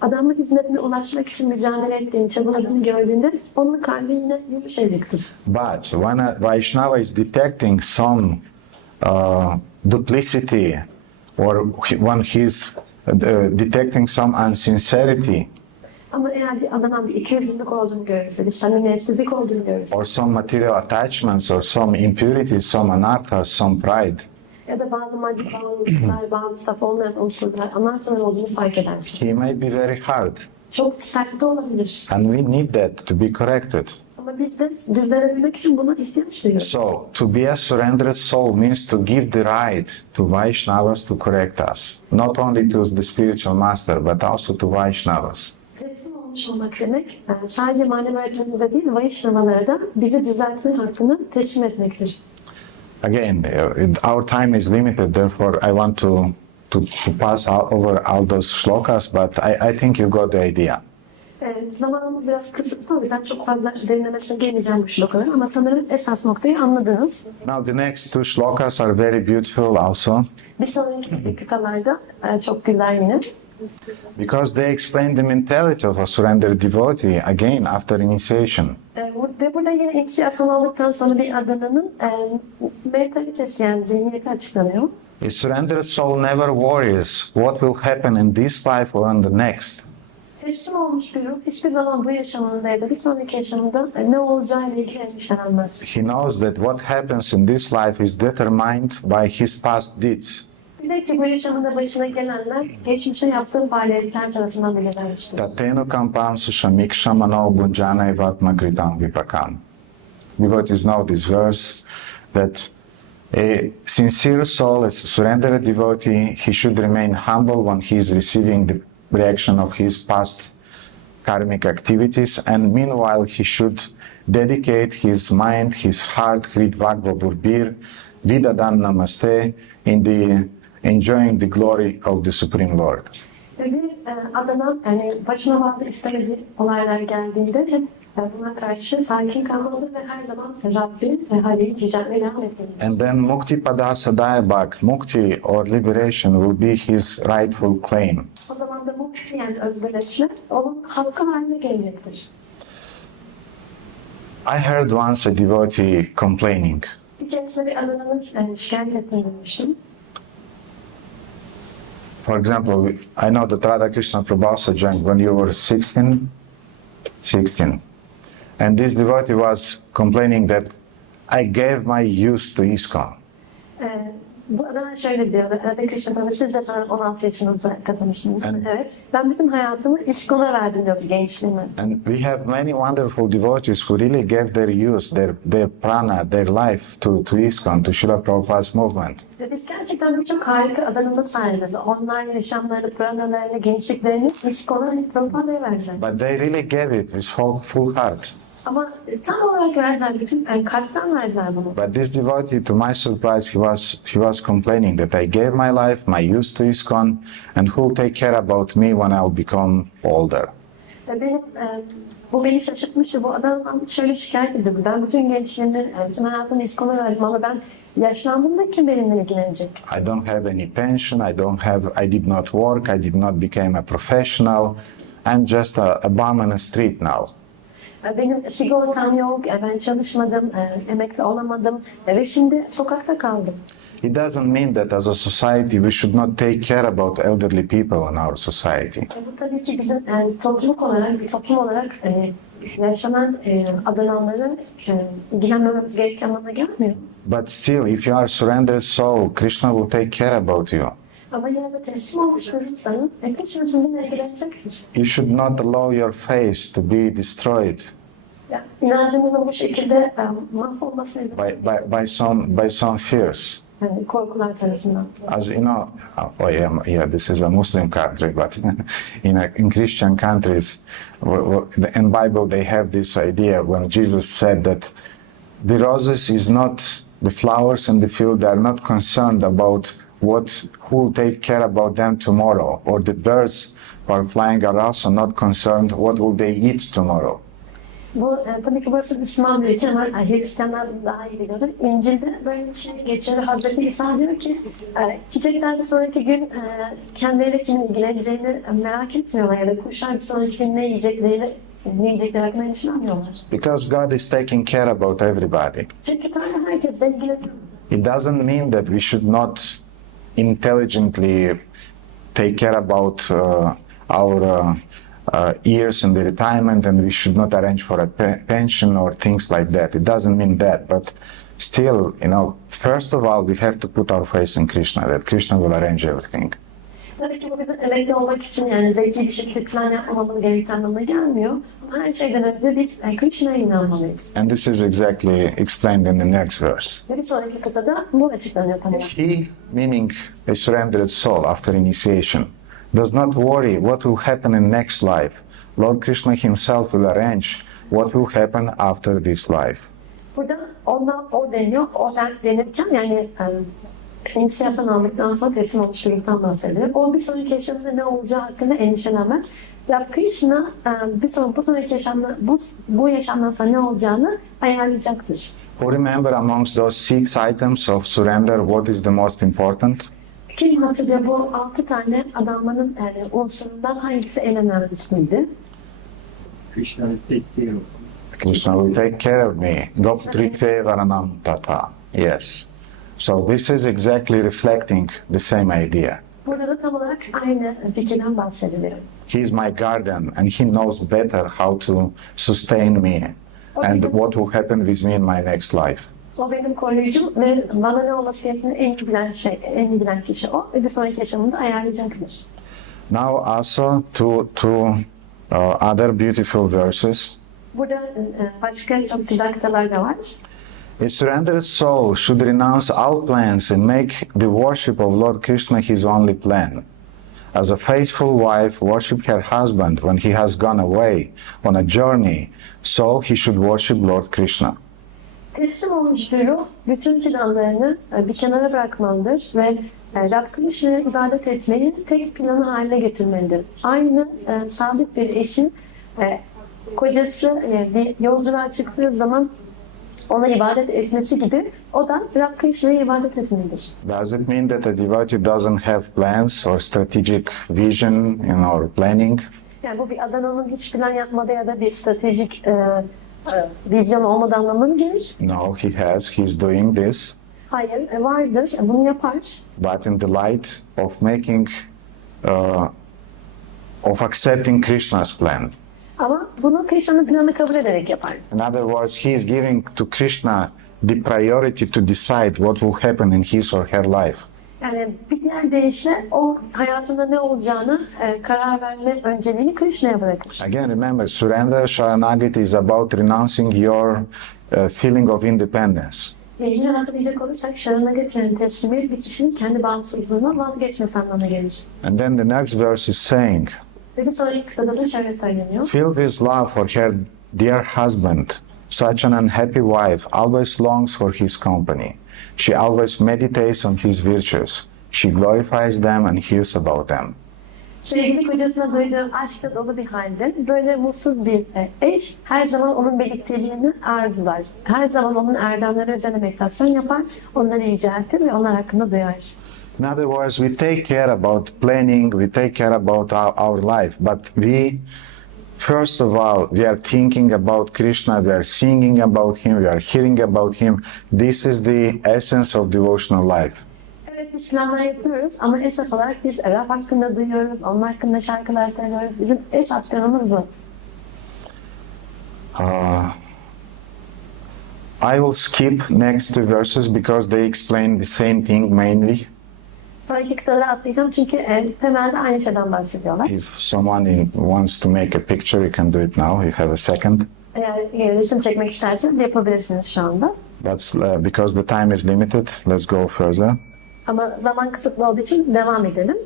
adamlık hizmetine ulaşmak için mücadele ettiğini, çabaladığını gördüğünde onun kalbi yine yumuşacıktır. But when a Vaishnava is detecting some duplicity, or when he's detecting some unsincerity, Ama eğer bir adamın bir ikiyüzlülük olduğunu görürse, bir samimiyetsizlik olduğunu görürse, or some material attachments, or some impurities, some anarthas, some pride, ya da bazı maddi bağlılıklar, bazı saf olmayan unsurlar, anartalar olduğunu fark edersin. he may be very hard. Çok sert de olabilir. And we need that to be corrected. Ama biz de düzelebilmek için buna ihtiyaç duyuyoruz. So, to be a surrendered soul means to give the right to Vaishnavas to correct us. Not only to the spiritual master, but also to Vaishnavas. Teslim olmak olmuş olmak demek, sadece manevi öğretmenimize değil, Vaishnavalara da bizi düzeltme hakkını teslim etmektir. Again, our time is limited, therefore I want to pass over all those shlokas, but I think you got the idea. Zamanımız biraz kısıtlı, o yüzden çok fazla derinlemesine gelmeyeceğim bu shlokalara ama sanırım esas noktayı anladınız. Now the next two shlokas are very beautiful also, Bir sonraki dakikalarda çok güzel yine. because they explain the mentality of a surrendered devotee again after initiation. Ve burada yine inisiyasyon aldıktan sonra bir adananın mentalitesi yani zihniyeti açıklanıyor. A surrendered soul never worries what will happen in this life or in the next. Teslim olmuş bir ruh hiçbir zaman bu yaşamında ya da bir sonraki yaşamında ne olacağıyla ilgili endişelenmez. He knows that what happens in this life is determined by his past deeds. Bilir ki bu yaşamında başına gelenler geçmişte yaptığı faaliyetler tarafından belirlenmiştir. Tatenu kampam sushamiksham bunjana evatma kritam vipakam. Devotees know this verse, that a sincere soul, as a surrendered devotee, he should remain humble when he is receiving the reaction of his past karmic activities, and meanwhile he should dedicate his mind, his heart, Hrid Vagva Burbir, Vidadan Namaste, in the enjoying the glory of the Supreme Lord. Bir adanan yani başına bazı istemediği olaylar geldiğinde hep buna karşı sakin kalmalı ve her zaman Rabbin haliyle yüceltmeye devam etmelidir. And then Mukti Pada Sadayabhak, Mukti or liberation will be his rightful claim. O zaman da mukti yani özgürleşme onun hakkı haline gelecektir. I heard once a devotee complaining. Bir keresinde bir adananın şikayet ettiğini duymuştum. For example, I know that Radha Krishna Prabhu Sajjan, when you were 16, and this devotee was complaining that I gave my youth to ISKCON. Bu adana şöyle diyor, Radha Krishna Prabhu siz de sonra 16 yaşınızda katılmışsınız. Evet, ben bütün hayatımı ISKCON'a verdim diyordu gençliğimi. And we have many wonderful devotees who really gave their youth, their prana, their life to ISKCON, to Srila Prabhupada's movement. Ve biz gerçekten birçok harika adanına sahibiz. Onlar yaşamlarını, pranalarını, gençliklerini ISKCON'a, Prabhupa'ya verdiler. But they really gave it with full heart. Ama tam olarak verdiler, bütün kalpten verdiler bunu. But this devotee, to my surprise, he was complaining that I gave my life, my youth to ISKCON, and who will take care about me when I'll become older. Bu beni şaşırtmış ve bu adamdan şöyle şikayet ediyordu. Ben bütün gençliğimi, bütün hayatımı ISKCON'a verdim ama ben yaşlandığımda kim benimle ilgilenecek? I don't have any pension, I did not work, I did not become a professional. I'm just a bum on the street now. Benim sigortam yok, ben çalışmadım, emekli olamadım ve şimdi sokakta kaldım. It doesn't mean that as a society we should not take care about elderly people in our society. Bu tabii ki bizim toplum olarak yaşanan adananları ilgilenmememiz gerektiği anlamına gelmiyor. But still, if you are a surrendered soul, Krishna will take care about you. Ama yine de teslim olmuş olursanız, Krishna sizinle ilgilenecektir. You should not allow your faith to be destroyed İnancınızın bu şekilde mahvolmasına izin by some fears. yani korkular tarafından. As you know, yeah, this is a Muslim country, but in Christian countries, in Bible they have this idea when Jesus said that the roses is not the flowers in the field; they are not concerned about who will take care about them tomorrow, or the birds who are flying are also not concerned what will they eat tomorrow. Bu tabii ki burası Müslüman bir ülke ama Hristiyanlar daha iyi biliyordur. İncil'de böyle bir şey geçiyor. Hazreti İsa diyor ki çiçekler bir sonraki gün kendileriyle kimin ilgileneceğini merak etmiyorlar ya da kuşlar bir sonraki gün ne yiyecekleri hakkında endişelenmiyorlar. Because God is taking care about everybody. Çünkü Tanrı herkesle ilgileniyor. It doesn't mean that we should not intelligently take care about our years in the retirement, and we should not arrange for a pension or things like that. It doesn't mean that, but still, first of all, we have to put our faith in Krishna, that Krishna will arrange everything. Tabii ki bu bizim emekli olmak için yani zeki bir şekilde plan yapmamamız gerektiği anlamına gelmiyor. Ama her şeyden önce biz Krishna'ya inanmalıyız. And this is exactly explained in the next verse. Ve bir sonraki kıtada bu açıklanıyor tamamen. He, meaning a surrendered soul after initiation, does not worry what will happen in next life Lord Krishna himself will arrange what will happen after this life. Burada o deniyor, o denirken yani inisiyasyon aldıktan sonra teslim oluşturuluktan bahsediyor. O bir sonraki yaşamda ne olacağı hakkında endişelenmez. Rab Krishna bu sonraki yaşamda, bu yaşamdan sonra ne olacağını ayarlayacaktır. Who remember amongst those 6 items of surrender what is the most important? Kim hatırlıyor bu 6 tane adamların unsurundan hangisi en önemlisiydi? Krishna will take care of you. Krishna will take care of me. Goptrite varanam tata. Yes. So this is exactly reflecting the same idea. Burada da tam olarak aynı fikirden bahsediliyor. He is my guardian and he knows better how to sustain me and what will happen with me in my next life. O benim koruyucum ve bana ne olması gerektiğini en iyi bilen kişi o ve bir sonraki yaşamında ayarlayacaktır. Now also two other beautiful verses. Burada başka çok güzel kıtalar da var. A surrendered soul should renounce all plans and make the worship of Lord Krishna his only plan. As a faithful wife worship her husband when he has gone away on a journey, so he should worship Lord Krishna. Teslim olmuş bir ruh bütün planlarını bir kenara bırakmalıdır ve Rab Krishna'ya ibadet etmeyi tek planı haline getirmelidir. Aynı sadık bir eşin kocası bir yolculuğa çıktığı zaman ona ibadet etmesi gibi o da Rab Krishna'ya ibadet etmelidir. Does it mean that a devotee doesn't have plans or strategic vision or planning? Yani bu bir adananın hiç plan yapmadığı ya da bir stratejik vizyon olmadığı anlamına mı gelir? No, he has. He's doing this. Hayır, vardır. Bunu yapar. But in the light of making, of accepting Krishna's plan. Ama bunu Krishna'nın planını kabul ederek yapar. In other words, he is giving to Krishna the priority to decide what will happen in his or her life. Yani bir diğer deyişle o hayatında ne olacağını karar verme önceliğini Krishna'ya bırakır. Again, remember, surrender Sharanagati is about renouncing your feeling of independence. Yine hatırlayacak olursak Sharanagati yani teslimiyet bir kişinin kendi bağımsızlığından vazgeçmesi anlamına gelir. And then the next verse is saying, Ve bir sonraki kıtada da şöyle söyleniyor. filled with love for her dear husband, such an unhappy wife always longs for his company. She always meditates on his virtues. She glorifies them and hears about them. Sevgili kocasına duyduğu aşkla dolu bir halde böyle mutsuz bir eş her zaman onun birlikteliğini arzular. Her zaman onun erdemleri üzerine meditasyon yapar, onları yüceltir ve onlar hakkında duyar. In other words, we take care about planning, we take care about our life, but first of all, we are thinking about Krishna, we are singing about Him, we are hearing about Him. This is the essence of devotional life. Evet biz planlar yapıyoruz ama esas olarak biz Rab hakkında duyuyoruz, onun hakkında şarkılar söylüyoruz. Bizim esas planımız bu. I will skip next two verses because they explain the same thing mainly. Sonraki kıtaları atlayacağım çünkü temelde aynı şeyden bahsediyorlar. If someone wants to make a picture, you can do it now. You have a second. Eğer resim çekmek isterseniz yapabilirsiniz şu anda. But because the time is limited, let's go further. Ama zaman kısıtlı olduğu için devam edelim.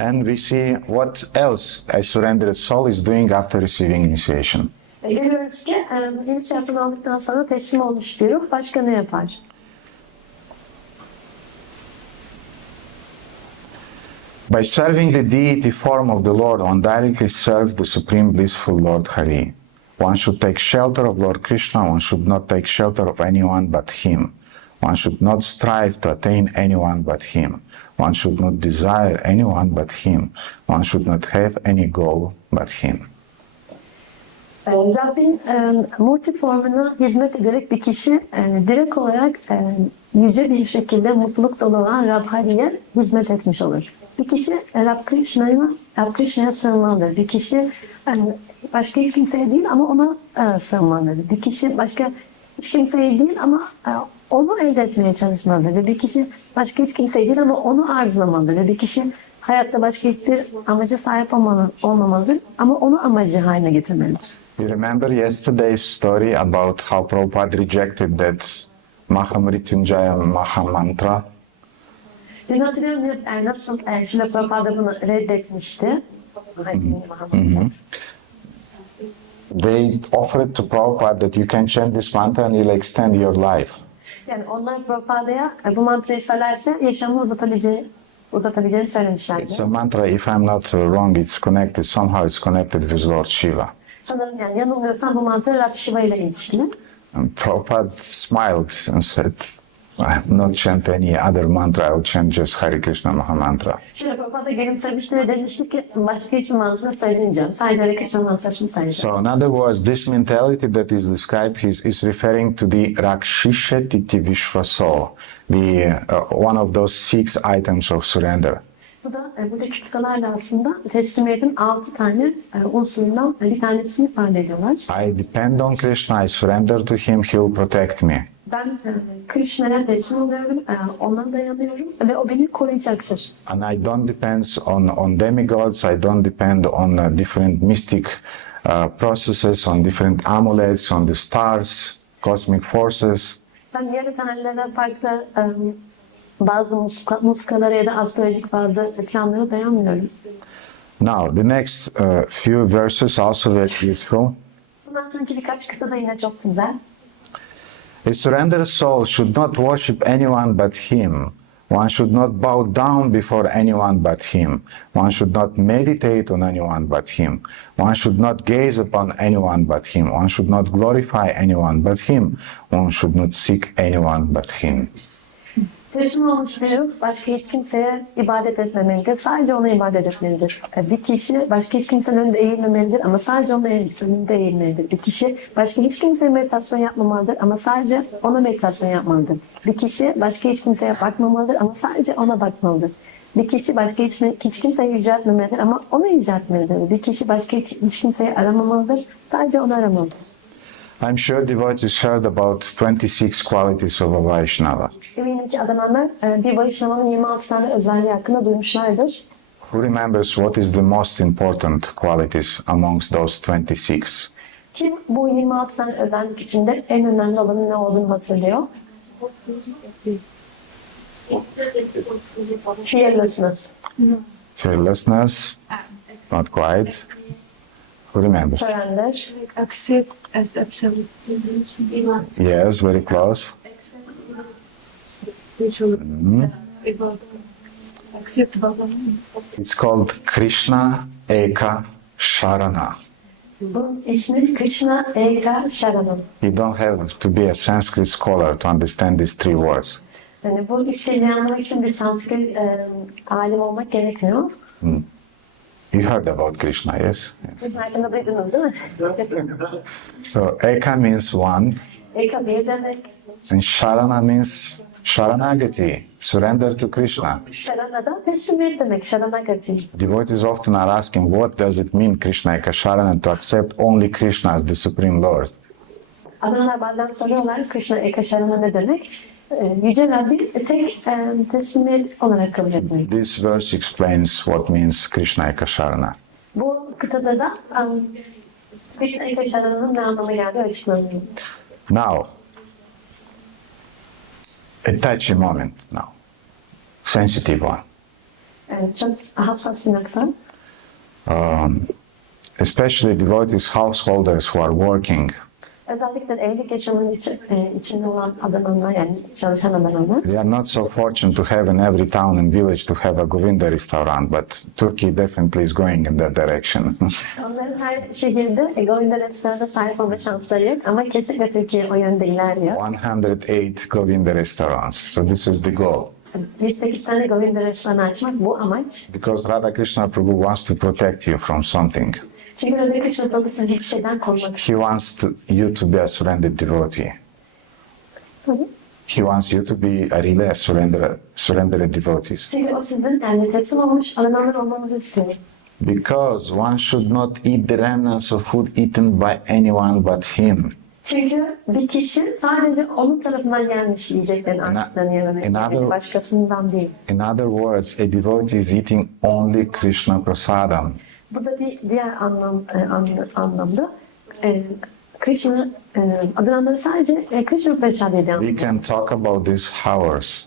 And we see what else a surrendered soul is doing after receiving initiation. Görüyoruz ki inisiyasyon aldıktan sonra teslim olmuş bir ruh başka ne yapar? By serving the deity form of the Lord, one directly serves the supreme blissful Lord Hari. One should take shelter of Lord Krishna, one should not take shelter of anyone but Him. One should not strive to attain anyone but Him. One should not desire anyone but Him. One should not have any goal but Him. Rabbin multi formuna hizmet ederek bir kişi direkt olarak yüce bir şekilde mutluluk dolu olan Rab Hari'ye hizmet etmiş olur. Bir kişi Rab Krishna'ya sığınmalıdır. Bir kişi başka hiç kimseye değil ama ona sığınmalıdır. Bir kişi başka hiç kimseye değil ama onu elde etmeye çalışmalıdır. Ve bir kişi başka hiç kimseye değil ama onu arzulamalıdır. Ve bir kişi hayatta başka hiçbir amaca sahip olmamalıdır ama onu amacı haline getirmelidir. You remember yesterday's story about how Prabhupada rejected that Mahamrityunjaya Mahamantra? Dün hatırlıyor musunuz nasıl Şrila Prabhupada bunu reddetmişti? they offered to Prabhupada that you can chant this mantra and it'll extend your life. Yani onlar Prabhupa'ya bu mantrayı söylerse yaşamı uzatabileceğini söylemişlerdi. It's a mantra, if I'm not wrong, it's connected, somehow it's connected with Lord Shiva. Sanırım yani yanılmıyorsam bu mantra Lord Shiva ile ilişkili. And Prabhupada smiled and said, I have not chant any other mantra, I will chant just Hare Krishna Maha Mantra. Şimdi Prabhupada gülümsemişti ve demişti ki başka hiçbir mantra söylemeyeceğim. Sadece Hare Krishna mantrasını söyleyeceğim. So in other words, this mentality that is described is referring to the Rakshisha Titi Vishvaso, one of those 6 items of surrender. Bu da buradaki kıtalarla aslında teslimiyetin 6 tane unsurundan bir tanesini ifade ediyorlar. I depend on Krishna, I surrender to Him, He'll protect me. Ben Krishna'ya teslim oluyorum, ona dayanıyorum ve o beni koruyacaktır. And I don't depend on demigods, I don't depend on different mystic processes, on different amulets, on the stars, cosmic forces. Ben diğer tanrılara farklı bazı muskalara ya da astrolojik bazı planlara dayanmıyorum. Now, the next few verses also very useful. Bundan sonraki birkaç kıta da yine çok güzel. A surrendered soul should not worship anyone but Him. One should not bow down before anyone but Him. One should not meditate on anyone but Him. One should not gaze upon anyone but Him. One should not glorify anyone but Him. One should not seek anyone but Him. Teslim olmuş bir ruh başka hiç kimseye ibadet etmemelidir. Sadece ona ibadet etmelidir. Bir kişi başka hiç kimsenin önünde eğilmemelidir ama sadece onun önünde eğilmelidir. Bir kişi başka hiç kimseye meditasyon yapmamalıdır ama sadece ona meditasyon yapmalıdır. Bir kişi başka hiç kimseye bakmamalıdır ama sadece ona bakmalıdır. Bir kişi başka hiç kimseyi yüceltmemelidir ama onu yüceltmelidir. Bir kişi başka hiç kimseyi aramamalıdır, sadece onu aramalıdır. I'm sure devotees heard about 26 qualities of a Vaishnava. Eminim ki adananlar bir Vaishnava'nın 26 tane özelliği hakkında duymuşlardır. Who remembers what is the most important qualities amongst those 26? Kim bu 26 tane özellik içinde en önemli olanın ne olduğunu hatırlıyor? Fearlessness. Fearlessness? Not quite. Who remembers? Surrender. Accept as absolute. Yes, very close. Accept Baba. It's called Krishna Eka Sharana. Bunun ismi Krishna Eka Sharanam. You don't have to be a Sanskrit scholar to understand these 3 words. Yani bu üç kelimeyi anlamak için bir Sanskrit alim olmak gerekmiyor. You heard about Krishna, yes? Krishna hakkında duydunuz değil mi? So Eka means one, Eka bir demek. and Sharana means Sharanagati, surrender to Krishna. Sharana da teslimiyet demek. Sharanagati. Devotees often are asking, what does it mean, Krishna Eka Sharana, to accept only Krishna as the Supreme Lord? Adamlar bazen soruyorlar Krishna Eka Sharana ne demek? Yüce Rabbi tek teslimiyet olarak kabul etmek. This verse explains what means Krishna Eka Sharana. Bu kıtada da Krishna Eka Sharana'nın ne anlama geldiği açıklanıyor. Now, a touchy moment now, sensitive one. Çok hassas bir nokta. Especially devotees, householders who are working. Özellikle evlilik yaşamının içinde olan adamlar, yani çalışan adamlar. They are not so fortunate to have in every town and village to have a Govinda restaurant, but Turkey definitely is going in that direction. Onların her şehirde Govinda restorana sahip olma şansları yok ama kesinlikle Türkiye o yönde ilerliyor. 108 Govinda restaurants. So this is the goal. 108 tane Govinda restoranı açmak bu amaç. Because Radha Krishna Prabhu wants to protect you from something. Çünkü Radha Krishna Prabhu sizi bir şeyden korumak He wants you to be a surrendered devotee. istiyor. He wants you to be a really surrendered devotees. Çünkü o sizin yani teslim olmuş alanlar olmanızı istiyor. Because one should not eat the remnants of food eaten by anyone but him. Çünkü bir kişi sadece onun tarafından gelmiş yiyeceklerin artıklarını yememek gerekir, başkasından değil. In other words, a devotee is eating only Krishna prasadam. Burada bir diğer anlamda Krishna adınanları sadece Krishna prasad ediyor. We can talk about this hours.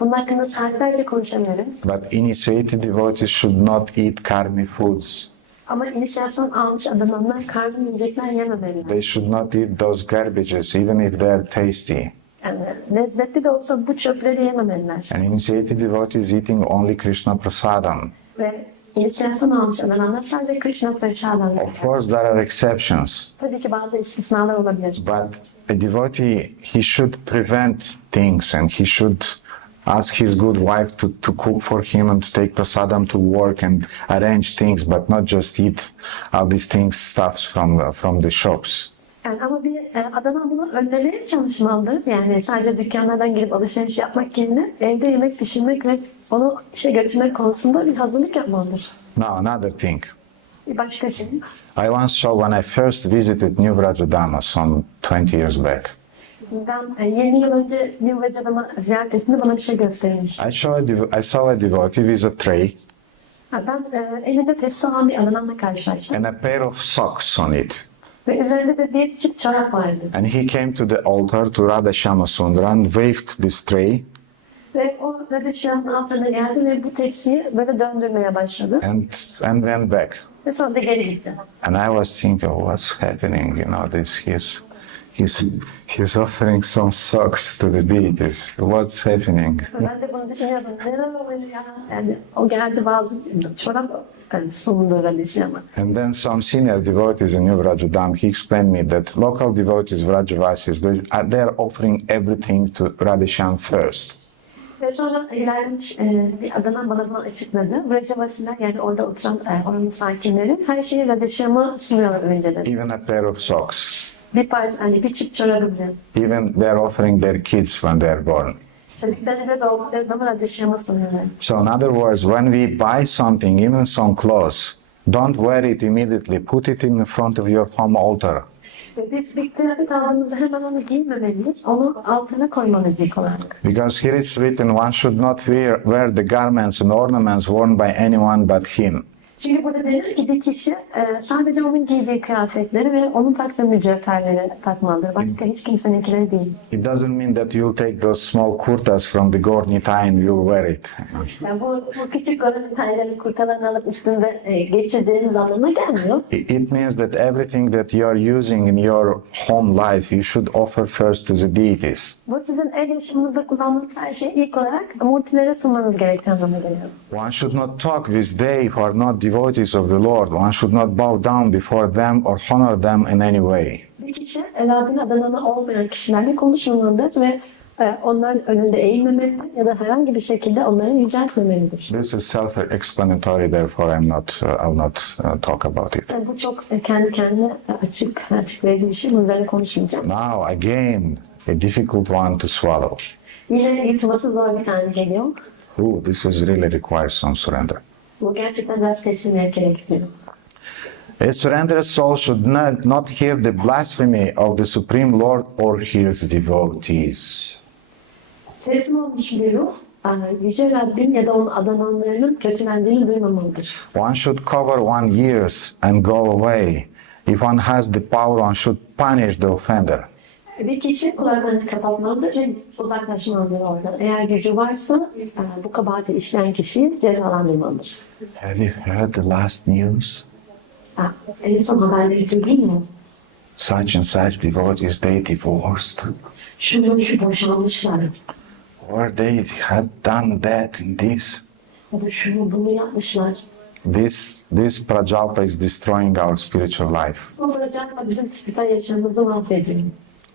Bunun hakkında saatlerce konuşabiliriz. But initiated devotees should not eat karmi foods. Ama inisiyasyon almış adananlar karnını yiyecekler yememeliler. They should not eat those garbages even if they are tasty. Yani lezzetli de olsa bu çöpleri yememeliler. An initiated devotee is eating only Krishna prasadam. Ve inisiyasyon almış adananlar sadece Krishna Prasadam. Of course, there are exceptions, Tabii ki bazı istisnalar olabilir. but a devotee, he should prevent things and he should ask his good wife to cook for him and to take prasadam to work and arrange things, but not just eat all these things, stuffs from the shops. Yani ama bir Adana bunu önlemeye çalışmalıdır. Yani sadece dükkanlardan girip alışveriş yapmak yerine evde yemek pişirmek ve onu işe götürmek konusunda bir hazırlık yapmalıdır. Now, another thing. Bir başka şey. I once saw when I first visited New Vrajadama some 20 years back. Ben 20 yıl önce New Vrajadam'ı ziyaret ettiğimde bana bir şey gösterilmiş. I saw a devotee with a tray Ben elinde tepsi olan bir adamla karşılaştım. and a pair of socks on it. Ve üzerinde de bir çift çorap vardı. And he came to the altar to Radha Shama Sundara and waved this tray Ve o Radhishyan'ın altına geldi ve bu tepsiyi böyle döndürmeye başladı. and went back. Ve sonra da geri gitti. And I was thinking, oh, what's happening? You know, he's offering some socks to the deities. What's happening? Ben de bunu düşünüyordum. Neler oluyor ya? Yani o geldi bazı çorap sundu Radhishyan'a. And then some senior devotees in New Vrajadam, he explained me that local devotees, Vrajavasis, they are offering everything to Radhisham first. Ve sonra ilerlemiş bir adam bana bunu açıkladı. Vrajavasiler yani orada oturan oranın sakinleri her şeyi Radhishyan'a sunuyorlar önceden. Even a pair of socks. Bir parça, hani bir çift çorabı bile. Even they are offering their kids when they are born. Çocukları da doğdukları zaman Radhishyan'a sunuyorlar. So in other words, when we buy something, even some clothes, don't wear it immediately. Put it in front of your home altar. Ve biz bir kıyafet aldığımızda hemen onu giymemeliyiz. Onu altına koymalıyız ilk olarak. Because here it's written, one should not wear the garments and ornaments worn by anyone but him. Çünkü burada denir ki bir kişi sadece onun giydiği kıyafetleri ve onun taktığı mücevherleri takmalıdır. Başka hiç kimseninkileri değil. It doesn't mean that you'll take those small kurtas from the Gornita and you'll wear it. Yani bu küçük gornitayları, kurtalarını alıp üstünde geçirdiğiniz anlamına gelmiyor. It means that everything that you are using in your home life, you should offer first to the deities. Bu sizin ev yaşamınızda kullandığınız her şeyi ilk olarak multilere sunmanız gerektiği anlamına geliyor. One should not talk with they who are not devotees of the Lord. One should not bow down before them or honor them in any way. Bir kişi Rabbin adına olmayan kişilerle konuşmamalıdır ve onların önünde eğilmemelidir ya da herhangi bir şekilde onları yüceltmemelidir. This is self-explanatory, therefore I will not talk about it. Bu çok kendi kendine açıklayıcı bir şey. Bunun üzerine konuşmayacağım. Now again, a difficult one to swallow. Yine yutması zor bir tane geliyor. Ooh, this is really requires some surrender. Bu gerçekten biraz teslimiyet gerektiriyor. A surrendered soul should not hear the blasphemy of the Supreme Lord or his devotees. Teslim olmuş bir ruh, Yüce Rabbin ya da onun adananlarının kötülendiğini duymamalıdır. One should cover one's ears and go away. If one has the power, one should punish the offender. Bir kişi kulaklarını kapatmalıdır ve uzaklaşmalıdır oradan. Eğer gücü varsa bu kabahati işleyen kişiyi cezalandırmalıdır. Have you heard the last news? En son haberleri duydun mu? Such and such devotees, they divorced. Şu boşanmışlar. Or they had done that and this. Ya da şunu bunu yapmışlar. This Prajalpa is destroying our spiritual life. Bu bırakma bizim spiritüel yaşamımızı mahvediyor.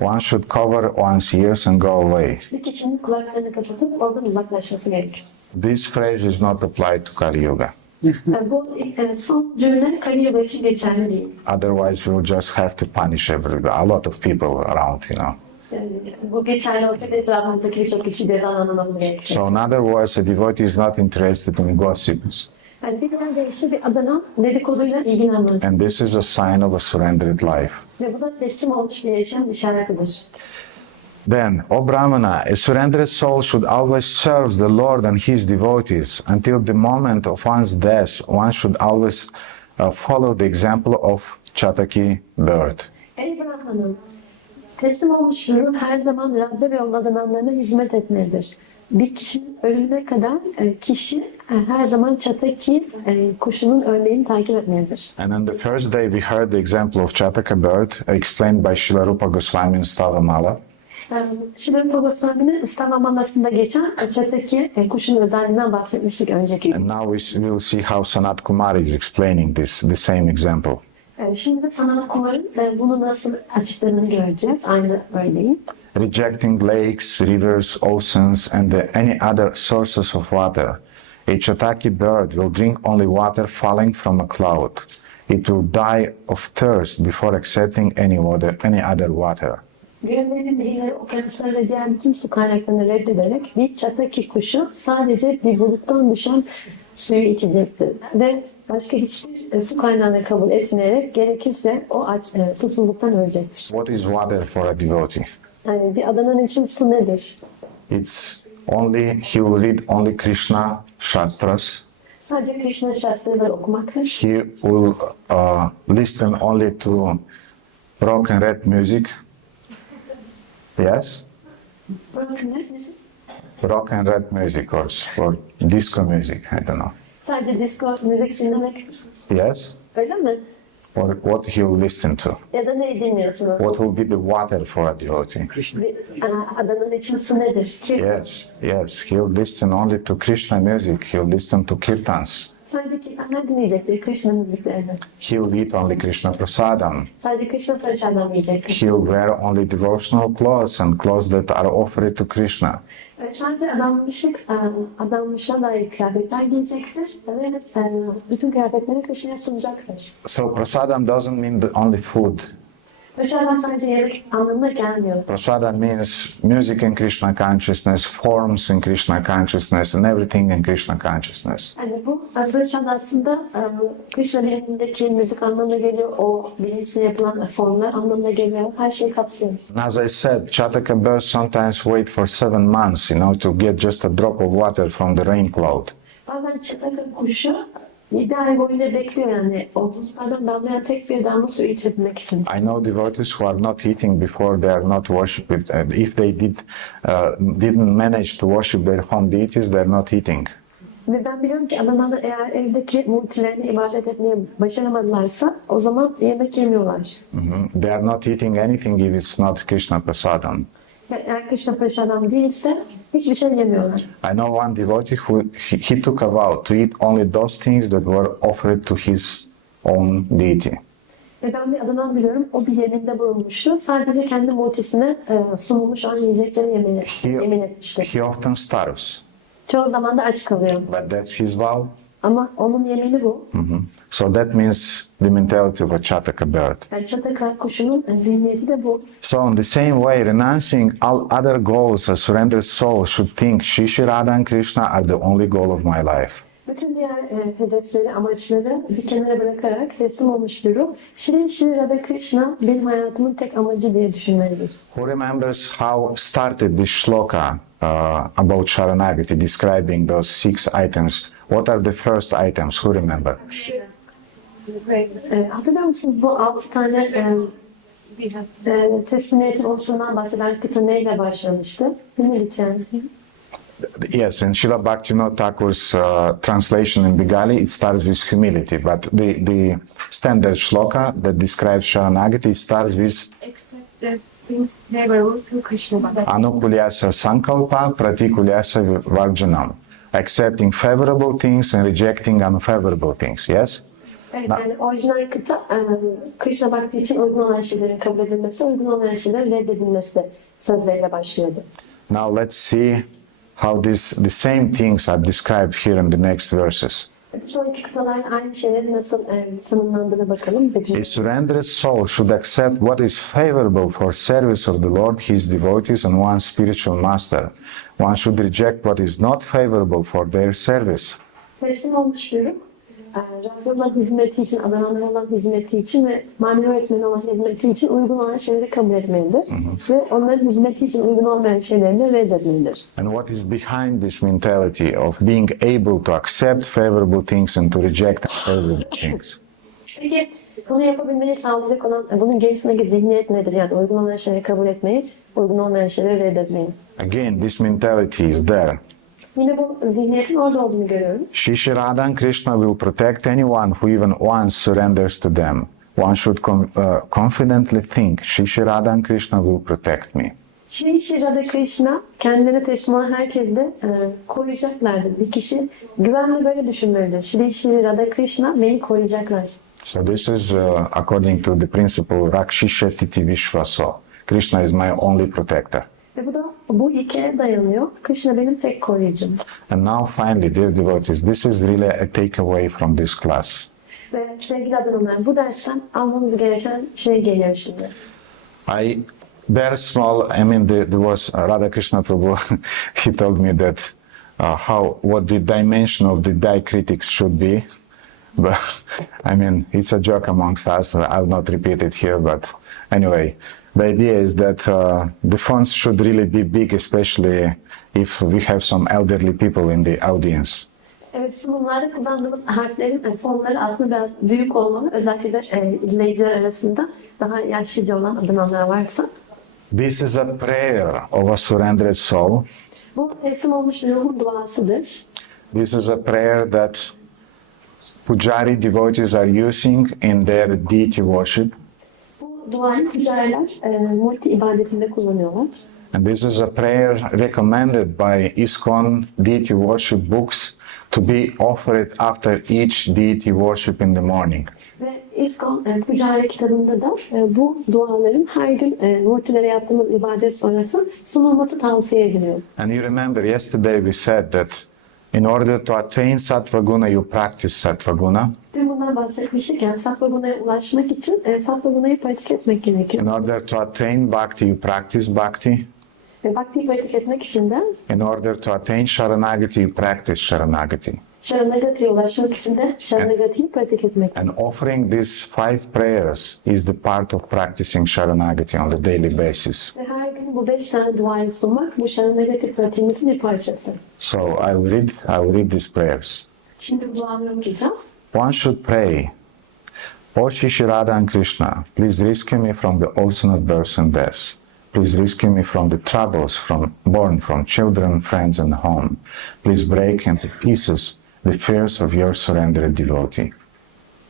One should cover one's ears and go away. Bir kişinin kulaklarını kapatıp oradan uzaklaşması gerekir. This phrase is not applied to Kali Yuga. Bu son cümle Kali Yuga için geçerli değil. Otherwise, we will just have to punish a lot of people around, you know. Bu geçerli olsa da etrafımızdaki birçok kişi cezalandırmamız gerekir. So in other words, a devotee is not interested in gossips. Yani bir diğer deyişle bir adanan dedikoduyla ilgilenmez. And this is a sign of a surrendered life. Ve bu da teslim olmuş bir yaşam işaretidir. Then, O Brahmana, a surrendered soul should always serve the Lord and his devotees. Until the moment of one's death, one should always follow the example of Chataki bird. Ey Brahmanım, teslim olmuş bir ruh her zaman Rabbe ve onun adananlarına hizmet etmelidir. Bir kişinin ölümüne kadar kişi her zaman çataki kuşunun örneğini takip etmelidir. And on the first day we heard the example of Chataka bird explained by Srila Rupa Goswami in Stavamala. Şirin Goswami'nin İstanbul'da geçen çataki kuşun özelliğinden bahsetmiştik önceki. And now we will see how Sanat Kumar is explaining the same example. Şimdi de Sanat Kumar'ın bunu nasıl açıkladığını göreceğiz. Aynı örneği. Rejecting lakes, rivers, oceans, and any other sources of water. A Chataki bird will drink only water falling from a cloud. It will die of thirst before accepting any other water. Göllerin, nehirleri, okyanuslar ve diğer bütün su kaynaklarını reddederek bir çataki kuşu sadece bir buluttan düşen suyu içecektir. Ve başka hiçbir su kaynağını kabul etmeyerek gerekirse o susuzluktan ölecektir. What is water for a devotee? Yani bir adanın için su nedir? It's only, he will read only Krishna Shastras. Sadece Krishna Shastraları okumaktır. He will listen only to rock and rap music. Yes? Rock and rap music or disco music, I don't know. Sadece disco müzik dinlemektir. Yes? Öyle mi? Or what he will listen to. Ya da ne dinliyorsunuz? What will be the water for a devotee? Adanın için su nedir? Yes, yes. He will listen only to Krishna music. He will listen to kirtans. Sadece kirtanlar dinleyecektir, Krishna müziklerini. He will eat only Krishna prasadam. Sadece Krishna prasadam yiyecektir. He will wear only devotional clothes and clothes that are offered to Krishna. Sadece adanmışa dair kıyafetler giyecektir ve bütün kıyafetleri Krishna'ya sunacaktır. So prasadam doesn't mean only food. Prasadam sadece yemek anlamına gelmiyor. Prasadam means music in Krishna consciousness, forms in Krishna consciousness, and everything in Krishna consciousness. Yani bu prasad aslında Krishna bilincindeki müzik anlamına geliyor, o bilinçle yapılan formlar anlamına geliyor, her şeyi kapsıyor. And as I said, Chataka birds sometimes wait for 7 months, to get just a drop of water from the rain cloud. Bazen çataka kuşu 7 ay boyunca bekliyor yani o bulutlardan damlayan tek bir damla suyu içebilmek için. I know devotees who are not eating before they are not worshipped. If they didn't manage to worship their home deities, they are not eating. Ve ben biliyorum ki adamlar eğer evdeki multilerine ibadet etmeye başaramadılarsa o zaman yemek yemiyorlar. They are not eating anything if it's not Krishna prasadam. Eğer Krishna prasadam değilse hiçbir şey yemiyorlar. I know one devotee who he took a vow to eat only those things that were offered to his own deity. Ve ben bir adamdan biliyorum, o bir yeminde bulunmuştu. Sadece kendi multisine sunulmuş olan yiyecekleri yemin etmişti. He often starves, Çoğu zaman da aç kalıyor. but that's his vow. Ama onun yemini bu. So that means the mentality of a Chataka bird. Yani çataka kuşunun zihniyeti de bu. So in the same way, renouncing all other goals, a surrendered soul should think Shri Radha and Krishna are the only goal of my life. Bütün diğer hedefleri, amaçları bir kenara bırakarak teslim olmuş bir ruh, Shri Radha Krishna benim hayatımın tek amacı diye düşünmelidir. Who remembers how started this shloka about Sharanagati, describing those 6 items? What are the first items? Who remember? Hatırlıyor musunuz bu 6 tane teslimiyetin oluşumundan bahseden kıta neyle başlamıştı? Bilmeliyiz yani. Yes, in Srila Bhaktivinoda Thakur's translation in Bengali, it starts with humility, but the standard shloka that describes Sharanagati starts with Accept the things favorable to Krishna. Anukulyasa Sankalpa Pratikulyasa Varjanam, accepting favorable things and rejecting unfavorable things, yes? Evet, yani orijinal kıta Krishna Bhakti için uygun olan şeylerin kabul edilmesi, uygun olmayan şeylerin reddedilmesi de sözleriyle başlıyordu. Now let's see how the same things are described here in the next verses. Sonraki kıtaların aynı şeyleri nasıl tanımlandığına bakalım. A surrendered soul should accept what is favorable for service of the Lord, his devotees, and one's spiritual master. One should reject what is not favorable for their service. Teslim olmuş bir ruh, Rabbi olan hizmeti için, adananlar olan hizmeti için ve manevi öğretmeni olan hizmeti için uygun olan şeyleri kabul etmelidir. Ve onların hizmeti için uygun olmayan şeyleri de reddetmelidir. And what is behind this mentality of being able to accept favorable things and to reject unfavorable things? Peki bunu yapabilmeyi sağlayacak olan, bunun gerisindeki zihniyet nedir? Yani uygun olan şeyleri kabul etmeyi, uygun olmayan şeyleri reddetmeyi. Again, this mentality is there. Yine bu zihniyetin orada olduğunu görüyoruz. Shri Shri Radha and Krishna will protect anyone who even once surrenders to them. One should confidently think, Shri Shri Radha and Krishna will protect me. Shri Shri Radha Krishna kendine teslim olan herkes de koruyacaklardır. Bir kişi güvenle böyle düşünmelidir. Shri Shri Radha Krishna beni koruyacaklar. So this is according to the principle Rakshisha Titi Vishvaso. Krishna is my only protector. Ve bu da bu ilkeye dayanıyor. Krishna benim tek koruyucum. And now finally, dear devotees, this is really a takeaway from this class. Ve sevgili adanımlar, bu dersten almamız gereken şey geliyor şimdi. There was Radha Krishna Prabhu, he told me that what the dimension of the diacritics should be. But it's a joke amongst us. I'll not repeat it here, but anyway, the idea is that the fonts should really be big, especially if we have some elderly people in the audience. Evet, sunumlarda kullandığımız harflerin fonları aslında biraz büyük olmalı. Özellikle de izleyiciler arasında daha yaşlıca olan adınanlar varsa. This is a prayer of a surrendered soul. Bu teslim olmuş bir ruhun duasıdır. This is a prayer that Pujari devotees are using in their deity worship. Bu duayı pucariler multi ibadetinde kullanıyorlar. And this is a prayer recommended by ISKCON deity worship books to be offered after each deity worship in the morning. Ve ISKCON Pucari kitabında da bu duaların her gün multilere yaptığımız ibadet sonrası sunulması tavsiye ediliyor. And you remember yesterday we said that in order to attain Sattva Guna, you practice Sattva Guna. Dün bundan bahsetmiştik, yani Sattva Guna'ya ulaşmak için Sattva Guna'yı pratik etmek gerekiyor. In order to attain Bhakti, you practice Bhakti. Ve Bhakti'yi pratik etmek için de In order to attain Sharanagati, you practice Sharanagati. Sharanagati'ye ulaşmak için de Sharanagati'yi pratik etmek. And offering these 5 prayers is the part of practicing Sharanagati on the daily basis. Ve her gün bu 5 tane duayı sunmak bu Sharanagati pratiğimizin bir parçası. So I'll read these prayers. Şimdi bu duaları okuyacağım. One should pray, O Shri Shri Radha and Krishna, please rescue me from the ocean of birth and death. Please rescue me from the troubles born from children, friends, and home. Please break into pieces the fears of your surrendered devotee.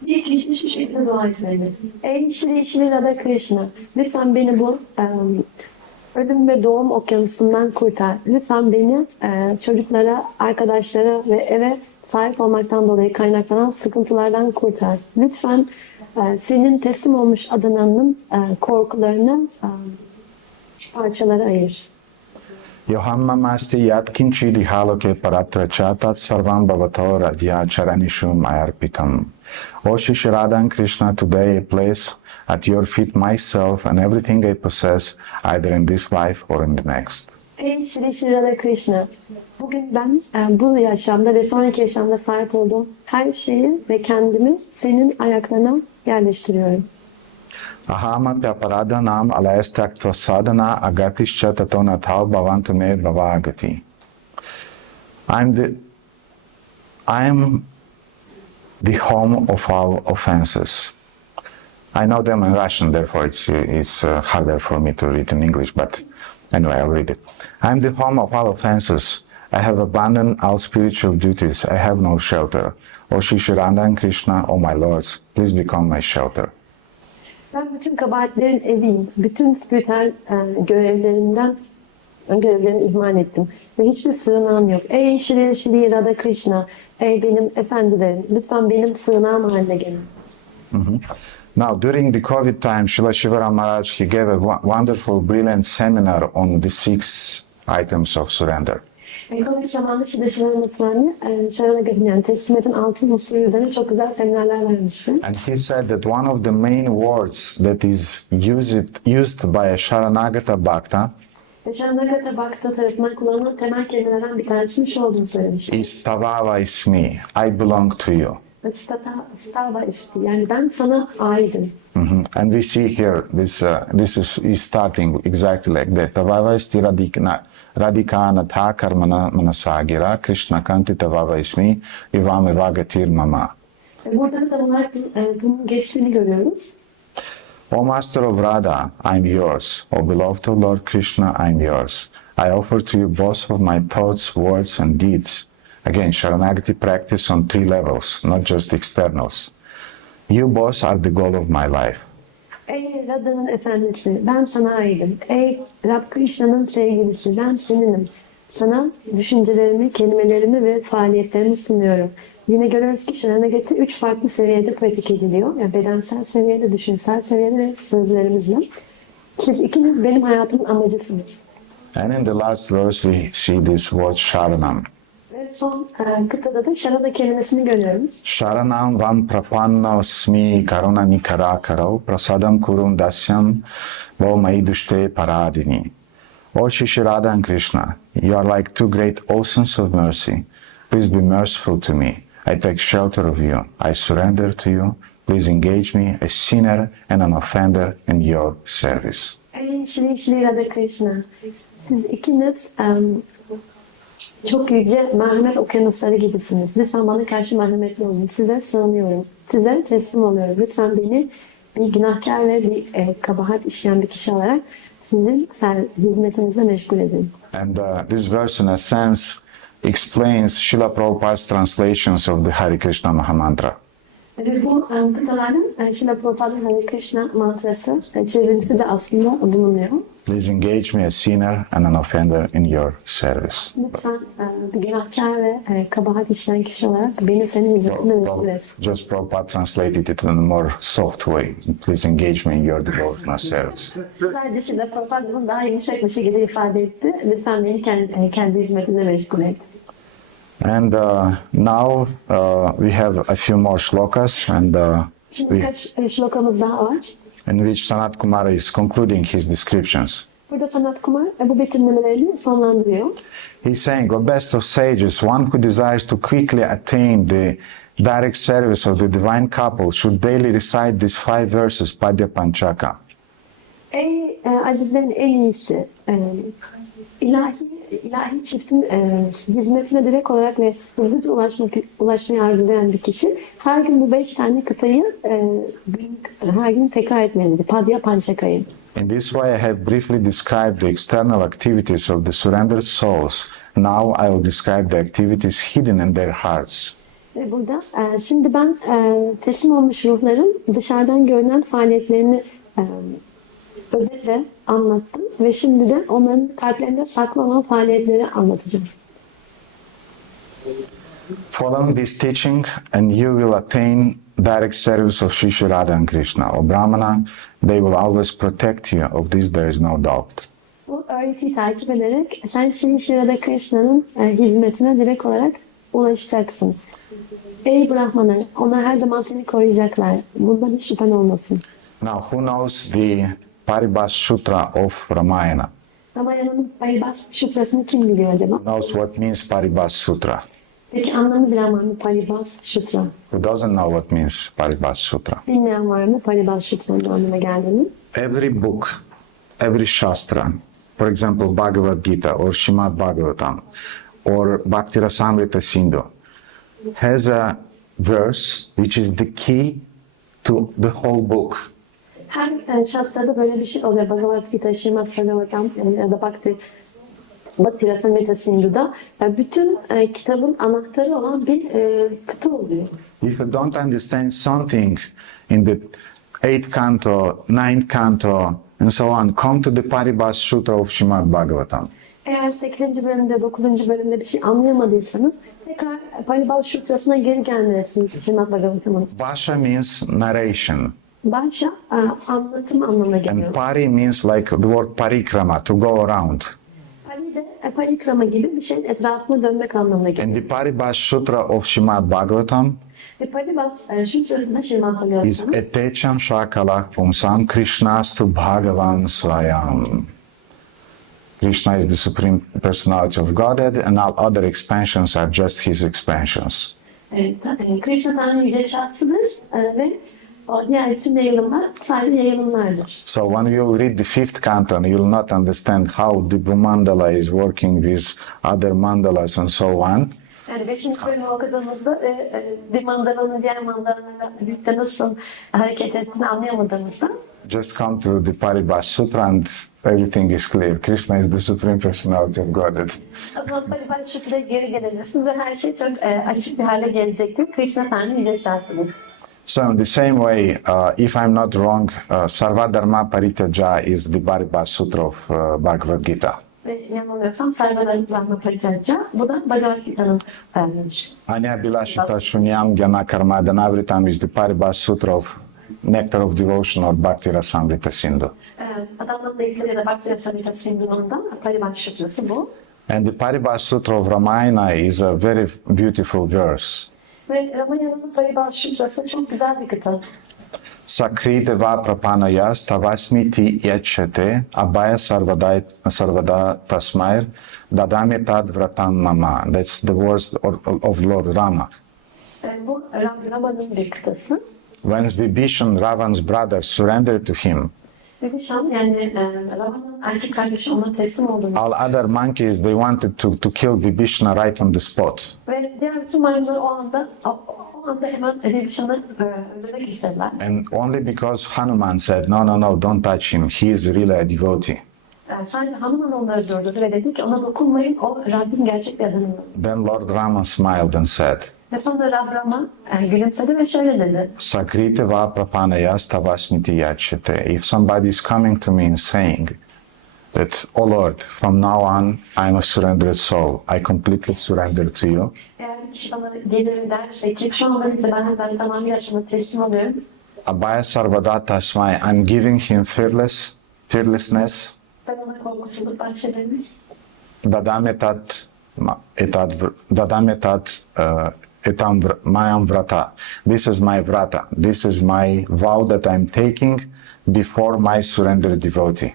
Bir kişi şu şekilde dua etmeli. Ey Shri Shri Radha Krishna, lütfen beni bu ölüm ve doğum okyanusundan kurtar. Lütfen beni çocuklara, arkadaşlara ve eve sahip olmaktan dolayı kaynaklanan sıkıntılardan kurtar. Lütfen senin teslim olmuş adananın korkularını parçalara ayır. Yohammamasti yatkinchi dihaloke paratracha tat sarvam bhavato radhya charanishu mayarpitam. O Shri Shri Radha and Krishna, today I place at your feet myself and everything I possess, either in this life or in the next. Ey Shri Shri Radha Krishna, bugün ben bu yaşamda ve sonraki yaşamda sahip olduğum her şeyi ve kendimi senin ayaklarına yerleştiriyorum. Ahama pyaparadanam alayastyaktva sadhana agatischa tatonathav bhavantu me bhavagati. I am the home of all offenses. I know them in Russian, therefore it's harder for me to read in English, but anyway, I'll read it. I am the home of all offenses. I have abandoned all spiritual duties. I have no shelter. O Shri Shri Radha and Krishna, O my lords, please become my shelter. Ben bütün kabahatlerin eviyim. Bütün spiritüel görevlerimi ihmal ettim. Ve hiçbir sığınağım yok. Ey Shri Shri Radha Krishna, ey benim efendilerim, lütfen benim sığınağım haline gelin. Now, during the COVID time, Srila Shivaram Maharaj, he gave a wonderful, brilliant seminar on the 6 items of surrender. Covid zamanında Shivaram Swami, Sharanagati'nin yani teslimiyetin 6 unsuru üzerine çok güzel seminerler vermişti. And he said that one of the main words that is used by a Sharanagata Bhakta Sharanagata Bhakta tarafından kullanılan temel kelimelerden bir tanesinin şu olduğunu söylemişti. is Tavava ismi, I belong to you. Stava isti, yani ben sana aidim. And we see here, this is starting exactly like that. Tavava isti radikana tha karmana manasagira, Krishna kanti tavava ismi, ivame vagatir mama. Burada da tam olarak bunun geçtiğini görüyoruz. O Master of Radha, I'm yours. O beloved of Lord Krishna, I'm yours. I offer to you both of my thoughts, words, and deeds. Again, Sharanagati practice on 3 levels, not just externals. You both are the goal of my life. Ey Radha'nın efendisi, ben sana aidim. Ey Rab Krishna'nın sevgilisi, ben seninim. Sana düşüncelerimi, kelimelerimi ve faaliyetlerimi sunuyorum. Yine görüyoruz ki Sharanagati 3 farklı seviyede pratik ediliyor. Yani bedensel seviyede, düşünsel seviyede ve sözlerimizle. Siz ikiniz benim hayatımın amacısınız. And in the last verse, we see this word Sharanam. Ve son kıtada da Sharana kelimesini görüyoruz. Sharanam vam prapanna smi karuna nikara karau prasadam kurum dasyam vo maiduşte paradini. O Shri Radha and Krishna, you are like 2 great oceans of mercy. Please be merciful to me. I take shelter of you. I surrender to you. Please engage me, a sinner and an offender, in your service. Ey Shri Radha Krishna, siz ikiniz çok yüce merhamet okyanusları gibisiniz. Lütfen bana karşı merhametli olun. Size sığınıyorum. Size teslim oluyorum. Lütfen beni bir günahkar ve bir kabahat işleyen bir kişi olarak sizin hizmetinizle meşgul edin. And this verse, in a sense, explains Srila Prabhupada's translations of the Hare Krishna Mahamantra. Ve bu kıtaların Srila Prabhupa'nın Hare Krishna mantrası çevirisi de aslında bulunuyor. Please engage me, a sinner and an offender, in your service. Lütfen bir günahkar ve kabahat işleyen kişi olarak beni senin hizmetine meşgul et. Just Prabhupada translated it in a more soft way. Please engage me in your devotional service. Sadece Srila Prabhupada bunu daha yumuşak bir şekilde ifade etti. Lütfen beni kendi hizmetine meşgul et. And now we have a few more shlokas, and Şimdi birkaç şlokamız daha var. in which Sanat Kumara is concluding his descriptions. Burada Sanat Kumar bu betimlemelerini sonlandırıyor. He's saying, O best of sages, one who desires to quickly attain the direct service of the divine couple should daily recite these 5 verses, Padya Panchaka. Ey azizlerin en iyisi, ilahi çiftin hizmetine direkt olarak ve hızlıca ulaşmayı arzulayan bir kişi her gün bu 5 tane kıtayı her gün tekrar etmelidir. Padya Panchaka'yı. In this way, I have briefly described the external activities of the surrendered souls. Now I will describe the activities hidden in their hearts. Ve burada şimdi ben teslim olmuş ruhların dışarıdan görünen faaliyetlerini özetle anlattım ve şimdi de onların kalplerinde saklı olan faaliyetleri anlatacağım. Following this teaching, and you will attain direct service of Shri Radha and Krishna. O Brahmana, they will always protect you. Of this there is no doubt. Bu öğretiyi takip ederek sen Shri Radha Krishna'nın hizmetine direkt olarak ulaşacaksın. Ey Brahmanlar, onlar her zaman seni koruyacaklar. Bundan hiç şüphen olmasın. Now, who knows the Paribas Sutra of Ramayana? Ramayana'nın Paribas Sutrasını kim biliyor acaba? Knows what means Paribas Sutra? Peki anlamı bilen var mı Paribas Sutra? Who doesn't know what means Paribas Sutra? Bilmeyen var mı Paribas Sutra'nın anlamına geldiğini? Every book, every Shastra, for example, Bhagavad Gita or Srimad Bhagavatam or Bhakti Rasamrita Sindhu, has a verse which is the key to the whole book. Her Shastra'da böyle bir şey oluyor. Bhagavad Gita, Srimad Bhagavatam ya da Bhakti Rasamrita Sindhu'da bütün kitabın anahtarı olan bir kıta oluyor. If you don't understand something in the 8th canto, 9th canto, and so on, come to the Paribas Sutra of Srimad Bhagavatam. Eğer 8. bölümde, 9. bölümde bir şey anlayamadıysanız tekrar Paribas Sutrası'na geri gelmelisiniz Srimad Bhagavatam'ın. Basha means narration. Başa anlatım anlamına geliyor. And pari means like the word parikrama, to go around. Pari de parikrama gibi bir şeyin etrafına dönmek anlamına geliyor. And the Paribas Sutra of Srimad Bhagavatam Ve Paribas Sutrası'nda Srimad is Bhagavatam etecham shakala pumsam krishnastu bhagavan swayam. Krishna is the Supreme Personality of Godhead, and all other expansions are just his expansions. Krishna Tanrı yüce şahsıdır ve o diğer bütün yayılımlar sadece yayılımlardır. So when you read the 5th canto, you will not understand how the Bhumandala is working with other mandalas and so on. Yani 5. bölümü okuduğumuzda bir mandalanın diğer mandalanlarla birlikte nasıl hareket ettiğini anlayamadığımızda Just come to the Paribas Sutra and everything is clear. Krishna is the Supreme Personality of Godhead. O zaman Paribas Sutra'ya geri gelebilirsiniz ve her şey çok açık bir hale gelecektir. Krishna Tanrı Yüce Şahsıdır. So in the same way, if I'm not wrong, Sarvadharma Paritaja is the Paribas Sutra of Bhagavad Gita. Ve yanılmıyorsam Sarvadharma Paritaja, bu da Bhagavad Gita'nın vermiş. Anya Bilashita Shunyam Gyana Karma Danavritam is the Paribas Sutra of Nectar of Devotion or Bhakti Rasamrita Sindhu. Adamlarla ilgili ya da Bhakti Rasamrita Sindhu'nda Paribas Sutrası bu. And the Paribas Sutra of Ramayana is a very beautiful verse. Ve Ramayana'nın Paribas Sutrası çok güzel bir kıta. Sakriteva prapanaya stavasmiti yachete abhaya sarvada tasmair dadame tad vratam mama. That's the words of Lord Rama. Bu Rama'nın bir kıtası. When Vibhishan, Ravan's brother, surrendered to him, Ve Şam yani Rama'nın erkek kardeşi ona teslim olduğunu all other monkeys, they wanted to kill Vibhishana right on the spot. ve diğer bütün maymunlar o anda hemen Vibhishan'ı öldürmek istediler. And only because Hanuman said, no, don't touch him. He is really a devotee. Sadece Hanuman onları durdurdu ve dedi ki ona dokunmayın, o Rabbin gerçek bir adamı. Then Lord Rama smiled and said, Ve sonra Rama gülümsedi ve şöyle dedi. Sakriteva prapanaya stavasmiti yachete. If somebody is coming to me and saying that, oh Lord, from now on I'm a surrendered soul. I completely surrender to you. Eğer bir kişi bana gelir derse ki şu anda ben tamamıyla sana teslim oluyorum. Abhaya sarvada tasmai. I'm giving him fearlessness. Ben ona korkusuzluk bahşederim. Dadametat etam mayam vrata. This is my vrata. This is my vow that I'm taking before my surrendered devotee.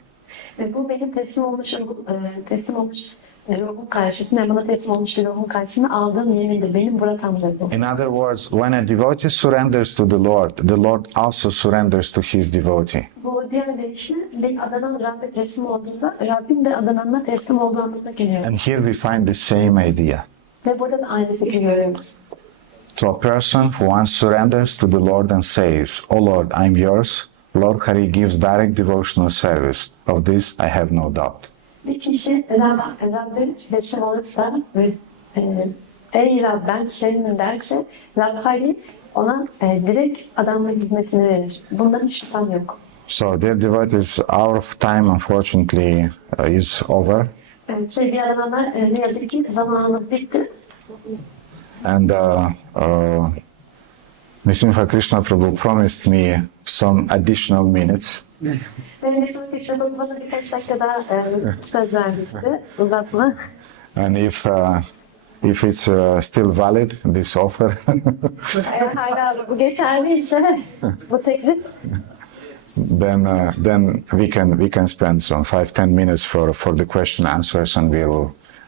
Bu benim teslim olmuş ruhun karşısında, yani bana teslim olmuş bir ruhun karşısında aldığım yemindir. Benim buratamdır bu. In other words, when a devotee surrenders to the Lord also surrenders to his devotee. Bu diğer deyişle bir adanan Rabbe teslim olduğunda, Rabbin de adananına teslim olduğu anlamına geliyor. And here we find the same idea. Ve burada da aynı fikri görüyoruz. To a person who once surrenders to the Lord and says, "Oh Lord, I'm yours," Lord Hari gives direct devotional service. Of this I have no doubt. Bir kişi Rabbe teslim olursa ve ey Rab ben seninim derse Rab Hari ona direkt adamla hizmetini verir. Bundan hiç şüphem yok. So, dear devotees, our time unfortunately is over. Sevgili adamlar ne yazık ki zamanımız bitti. And Nisimha Krishna Prabhu promised me some additional minutes. Benim bir sonraki işlemim bana birkaç dakika daha söz vermişti, uzatma. And if it's still valid, this offer, Eğer hala bu geçerliyse bu teklif, then we can spend some 5-10 minutes for the question answers, and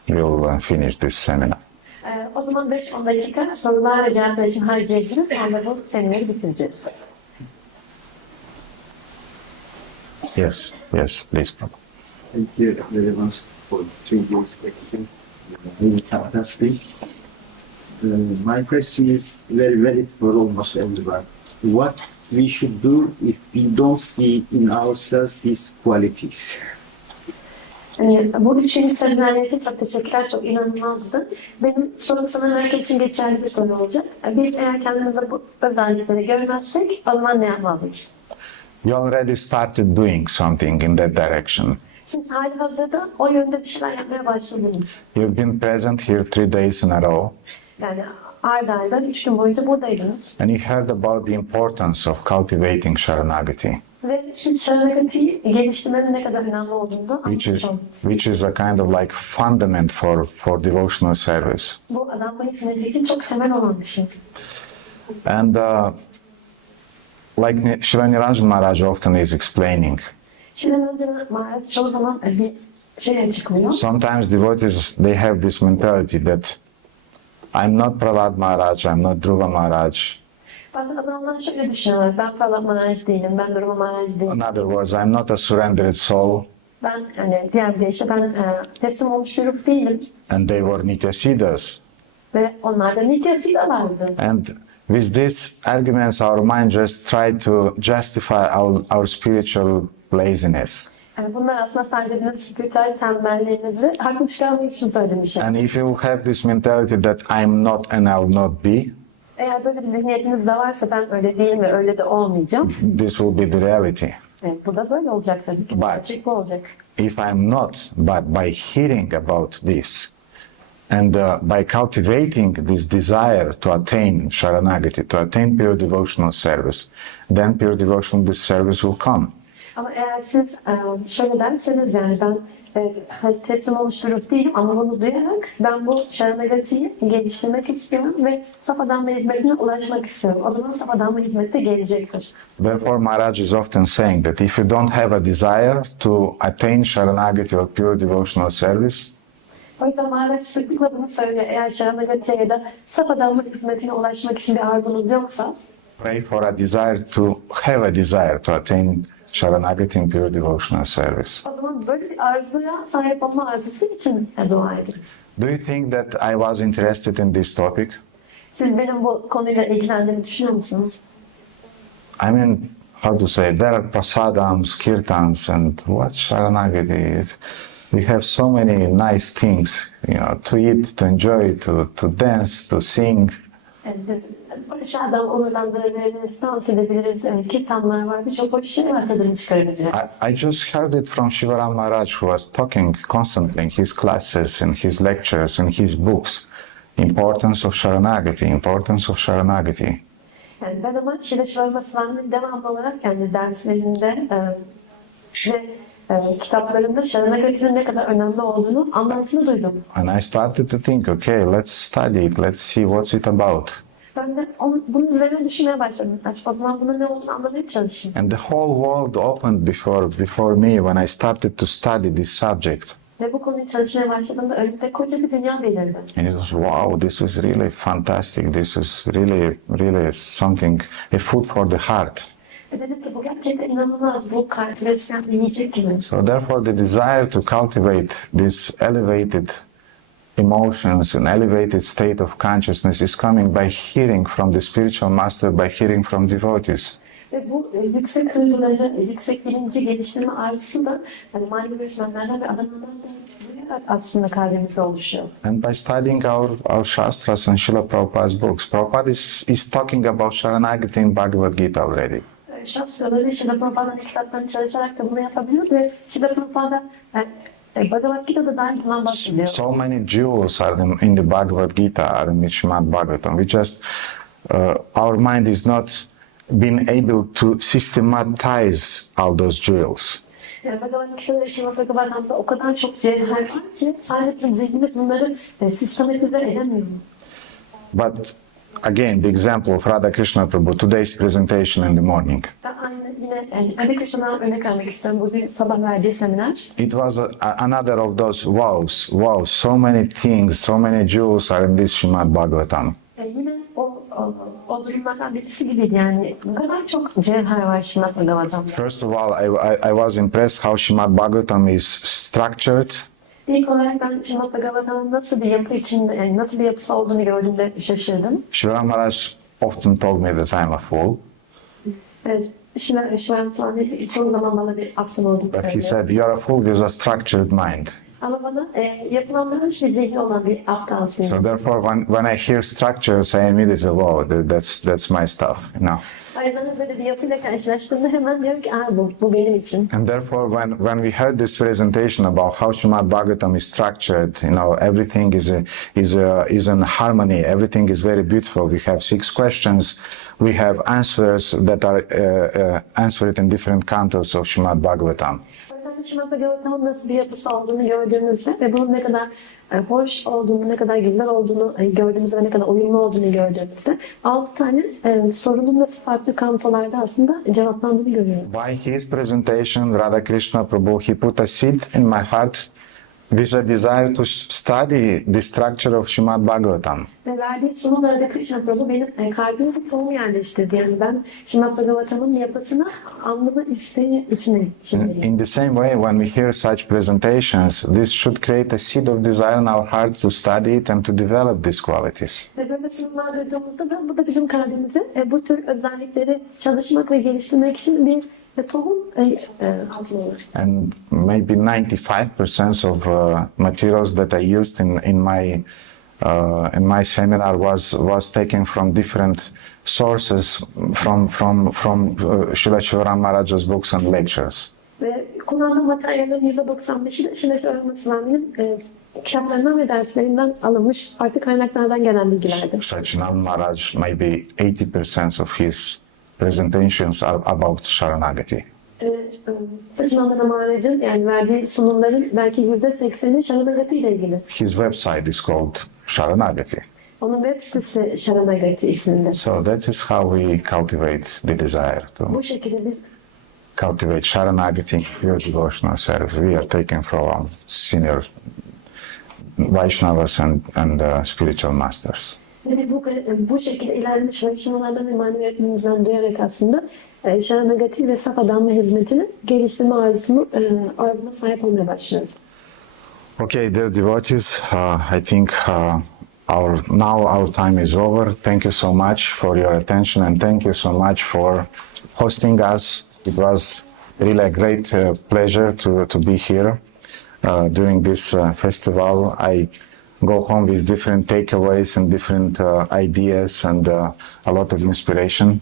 we'll finish this seminar. o zaman 5-10 dakika sorular ve cevaplar için harcayabiliriz. Sonra bu semineri bitireceğiz. Yes, please, Prabhu. Thank you very much for 3 years lecture. Really fantastic. My question is very valid for almost everyone. What we should do if we don't see in ourselves these qualities? Bu üçüncü seminer için çok teşekkürler, çok inanılmazdı. Benim sorum sanırım herkes için geçerli bir soru olacak. Biz eğer kendimizde bu özellikleri görmezsek o zaman ne yapmalıyız? You already started doing something in that direction. Siz hali hazırda o yönde bir şeyler yapmaya başladınız. You've been present here 3 days in a row, Yani arda arda 3 gün boyunca buradaydınız. and you heard about the importance of cultivating Sharanagati, Ve siz Sharanagati'yi geliştirmenin ne kadar önemli olduğunu da anlatacağım. which is a kind of like fundament for devotional service. Bu adamla hizmeti için çok temel olan bir şey. And like Srila Niranjan Maharaj often is explaining, Şimdi önce Maharaj çoğu zaman bir şey açıklıyor. sometimes devotees, they have this mentality that I'm not Prahlad Maharaj, I'm not Dhruva Maharaj. Bazı adamlar şöyle düşünüyorlar. Ben Prahlad Maharaj değilim, ben Dhruva Maharaj değilim. In other words, I'm not a surrendered soul, Ben hani diğer bir deyişle ben teslim olmuş bir ruh değilim. and they were Nityasiddhas. Ve onlar da Nityasiddhalardı. And With these arguments, our mind just try to justify our spiritual laziness. Yani bunlar aslında sadece bizim spiritüel tembelliğimizi haklı çıkarmak için söylediğim şey. And if you have this mentality that I'm not and I'll not be, Eğer böyle bir zihniyetiniz de varsa ben öyle değilim ve öyle de olmayacağım. this will be the reality. Evet, bu da böyle olacak tabii ki. But- Gerçek bu olacak. If I'm not, but by hearing about this and by cultivating this desire to attain Sharanagati, to attain pure devotional service, then pure devotional service will come. Ama eğer siz şöyle derseniz yani ben teslim olmuş bir ruh değilim ama bunu duyarak ben bu şaranagatiyi geliştirmek istiyorum ve saf adamla hizmetine ulaşmak istiyorum. O zaman saf adamla hizmette gelecektir. Therefore, Maharaj is often saying that if you don't have a desire to attain Sharanagati or pure devotional service, O yüzden Maharaj sıklıkla bunu söylüyor. Eğer şaranagatiye ya da saf adamla hizmetine ulaşmak için bir arzunuz yoksa pray for a desire to have a desire to attain Sharanagati in pure devotional service. o zaman böyle bir arzuya sahip olma arzusu için dua edin. Do you think that I was interested in this topic? Siz benim bu konuyla ilgilendiğimi düşünüyor musunuz? I mean, how to say, there are prasadams, kirtans, and what Sharanagati? We have so many nice things, to eat, to enjoy, to dance, to sing. Yani biz barış adam onurlandırabiliriz, dans edebiliriz, kirtanlar var, birçok hoş şey var tadını çıkarabileceğiz. I just heard it from Shivaram Maharaj, who was talking constantly in his classes, in his lectures, in his books, importance of Sharanagati, importance of Sharanagati. Yani ben ama Şileşvarma Swami'nin devamlı olarak yani derslerinde ve kitaplarında Sharanagati'nin ne kadar önemli olduğunu anlattığını duydum. And I started to think, okay, let's study it, let's see what's it about. Ben de bunun üzerine düşünmeye başladım. O zaman bunun ne olduğunu anlamaya çalışayım. And the whole world opened before me when I started to study this subject. Ve bu konuyu çalışmaya başladığımda önümde koca bir dünya belirdi. And it was, wow, this is really fantastic. This is really something, a food for the heart. Dedim ki bu gerçekten inanılmaz. Bu kalp besleyen bir yiyecek gibi. So therefore the desire to cultivate this elevated emotions and elevated state of consciousness is coming by hearing from the spiritual master, by hearing from devotees. Ve bu yüksek duyguları, yüksek bilinci geliştirme arzusu da hani manevi öğretmenlerden ve adamlardan da duyarak aslında kalbimizde oluşuyor. And by studying our Shastras and Srila Prabhupada's books, Prabhupada is talking about Sharanagati in Bhagavad Gita already. Şastraları Şila Prabhupa'nın kitaplarını çalışarak da bunu yapabiliyoruz ve Şila Prabhupada Bhagavad Gita'da dahi bundan bahsediyor. So many jewels are in the Bhagavad Gita, are in the Srimad Bhagavatam. We just, our mind is not been able to systematize all those jewels. Yani Bhagavad Gita'da ve Şila Prabhupa'da o kadar çok cevher var ki sadece bizim zihnimiz bunları sistematize edemiyor. But again, the example of Radha Krishna Prabhu, today's presentation in the morning. Ben aynı yine Hare Krishna'dan örnek vermek istiyorum. Bugün sabah verdiği seminer. It was another of those wow, so many things, so many jewels are in this Srimad Bhagavatam. Yine o durumlardan birisi gibiydi yani. Bu kadar çok cevher var Srimad Bhagavatam'da. First of all, I was impressed how Srimad Bhagavatam is structured. İlk olarak ben Srimad Bhagavatam'ın nasıl bir yapı içinde, yani nasıl bir yapısı olduğunu gördüğümde şaşırdım. Srila Maharaj often told me that I'm a fool. Şivan Swami çoğu zaman bana bir aptal olduğunu But he söylüyor. said, you're a fool with a structured mind. Ama bana yapılandırılmış bir zihni olan bir aptalsın. So therefore, when I hear structures, I immediately, wow, that's my stuff. O yüzden böyle bir yapıyla karşılaştığımda hemen diyorum ki bu benim için. And therefore, when we heard this presentation about how Srimad Bhagavatam is structured, everything is in harmony. Everything is very beautiful. We have 6 questions. We have answers that are answered in different cantos of Srimad Bhagavatam. Srimad Bhagavatam'ın nasıl bir yapısı olduğunu gördüğümüzde ve bunun ne kadar hoş olduğunu, ne kadar güzel olduğunu gördüğümüzde ve ne kadar uyumlu olduğunu gördüğümüzde 6 tane sorunun nasıl farklı kantolarda aslında cevaplandığını görüyoruz. By his presentation, Radha Krishna Prabhu, he put a seed in my heart with a desire to study the structure of Srimad Bhagavatam. Ve verdiği sunumlarda Krishna Prabhu benim kalbime bir tohum yerleştirdi. Yani ben Srimad Bhagavatam'ın yapısına, anlamı, isteği içindeyim. In the same way, when we hear such presentations, this should create a seed of desire in our hearts to study it and to develop these qualities. Ve böyle sunumlar duyduğumuzda da bu da bizim kalbimize bu tür özellikleri çalışmak ve geliştirmek için bir tohum atılıyor. And maybe 95% of materials that I used in my seminar was taken from different sources from Srila Shivaram Maharaj's books and lectures. Ve kullandığım materyallerin %95'i de Srila Shivaram Swami'nin kitaplarından ve derslerinden alınmış farklı kaynaklardan gelen bilgilerdir. Srila Shivaram Maharaj, maybe 80% of his presentations are about Sharanagati. Saçmalama Maharaj'ın yani verdiği sunumların belki %80'i Sharanagati ile ilgili. His website is called Sharanagati. Onun web sitesi Sharanagati isminde. So that is how we cultivate the desire to Bu şekilde biz cultivate Sharanagati in pure devotional service. We are taken from senior Vaishnavas and spiritual masters. ve biz bu şekilde ilerlemiş Vaishnavalardan ve maneviyatımızdan duyarak aslında Sharanagati ve saf adamla hizmetini geliştirme arzusuna sahip olmaya başlıyoruz. Okay, dear devotees, I think our time is over. Thank you so much for your attention and thank you so much for hosting us. It was really a great pleasure to be here during this festival. I go home with different takeaways and different ideas and a lot of inspiration.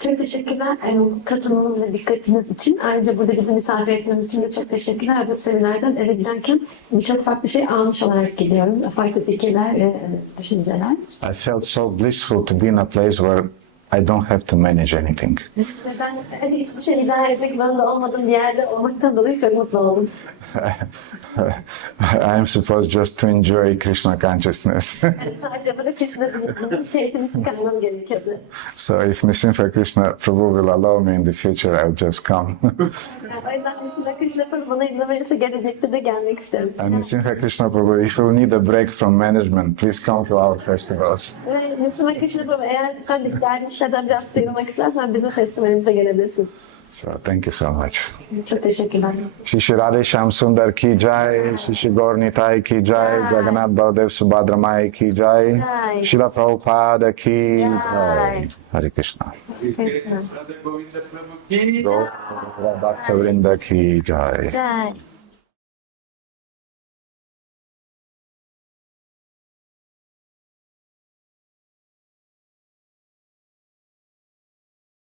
Çok teşekkürler katılımınız ve dikkatiniz için. Ayrıca burada bizi misafir etmeniz için de çok teşekkürler. Bu seminerden eve giderken birçok farklı şey almış olarak gidiyorum. Farklı fikirler ve düşünceler. I felt so blissful to be in a place where I don't have to manage anything. Ben hiçbir şey idare etmek zorunda olmadığım bir yerde olmaktan dolayı çok mutlu oldum. I am supposed just to enjoy Krishna consciousness. Sadece burada Krishna'nın keyfini çıkarmam gerekiyordu. So if Nisimha Krishna Prabhu will allow me in the future, I'll just come. O yüzden mesela Krishna Prabhu bana izin verirse gelecekte de gelmek isterim. And Nisimha Krishna Prabhu, if you need a break from management, please come to our festivals. Ve Nisimha Krishna Prabhu eğer sen de idari işlerden biraz sıyrılmak istersen bizim festivalimize gelebilirsin. So thank you so much. Çok teşekkürler. Shri Shri Radhe Shyam Sundar ki jai, Shri Shri Gaur Nitai ki jai, Jagannath Baladev Subhadra Mai ki jai, Jai. Srila Prabhupada ki jai. Jai. Hare Krishna. Teşekkürler. Gaur Bhakta Vrinda ki jai. Jai.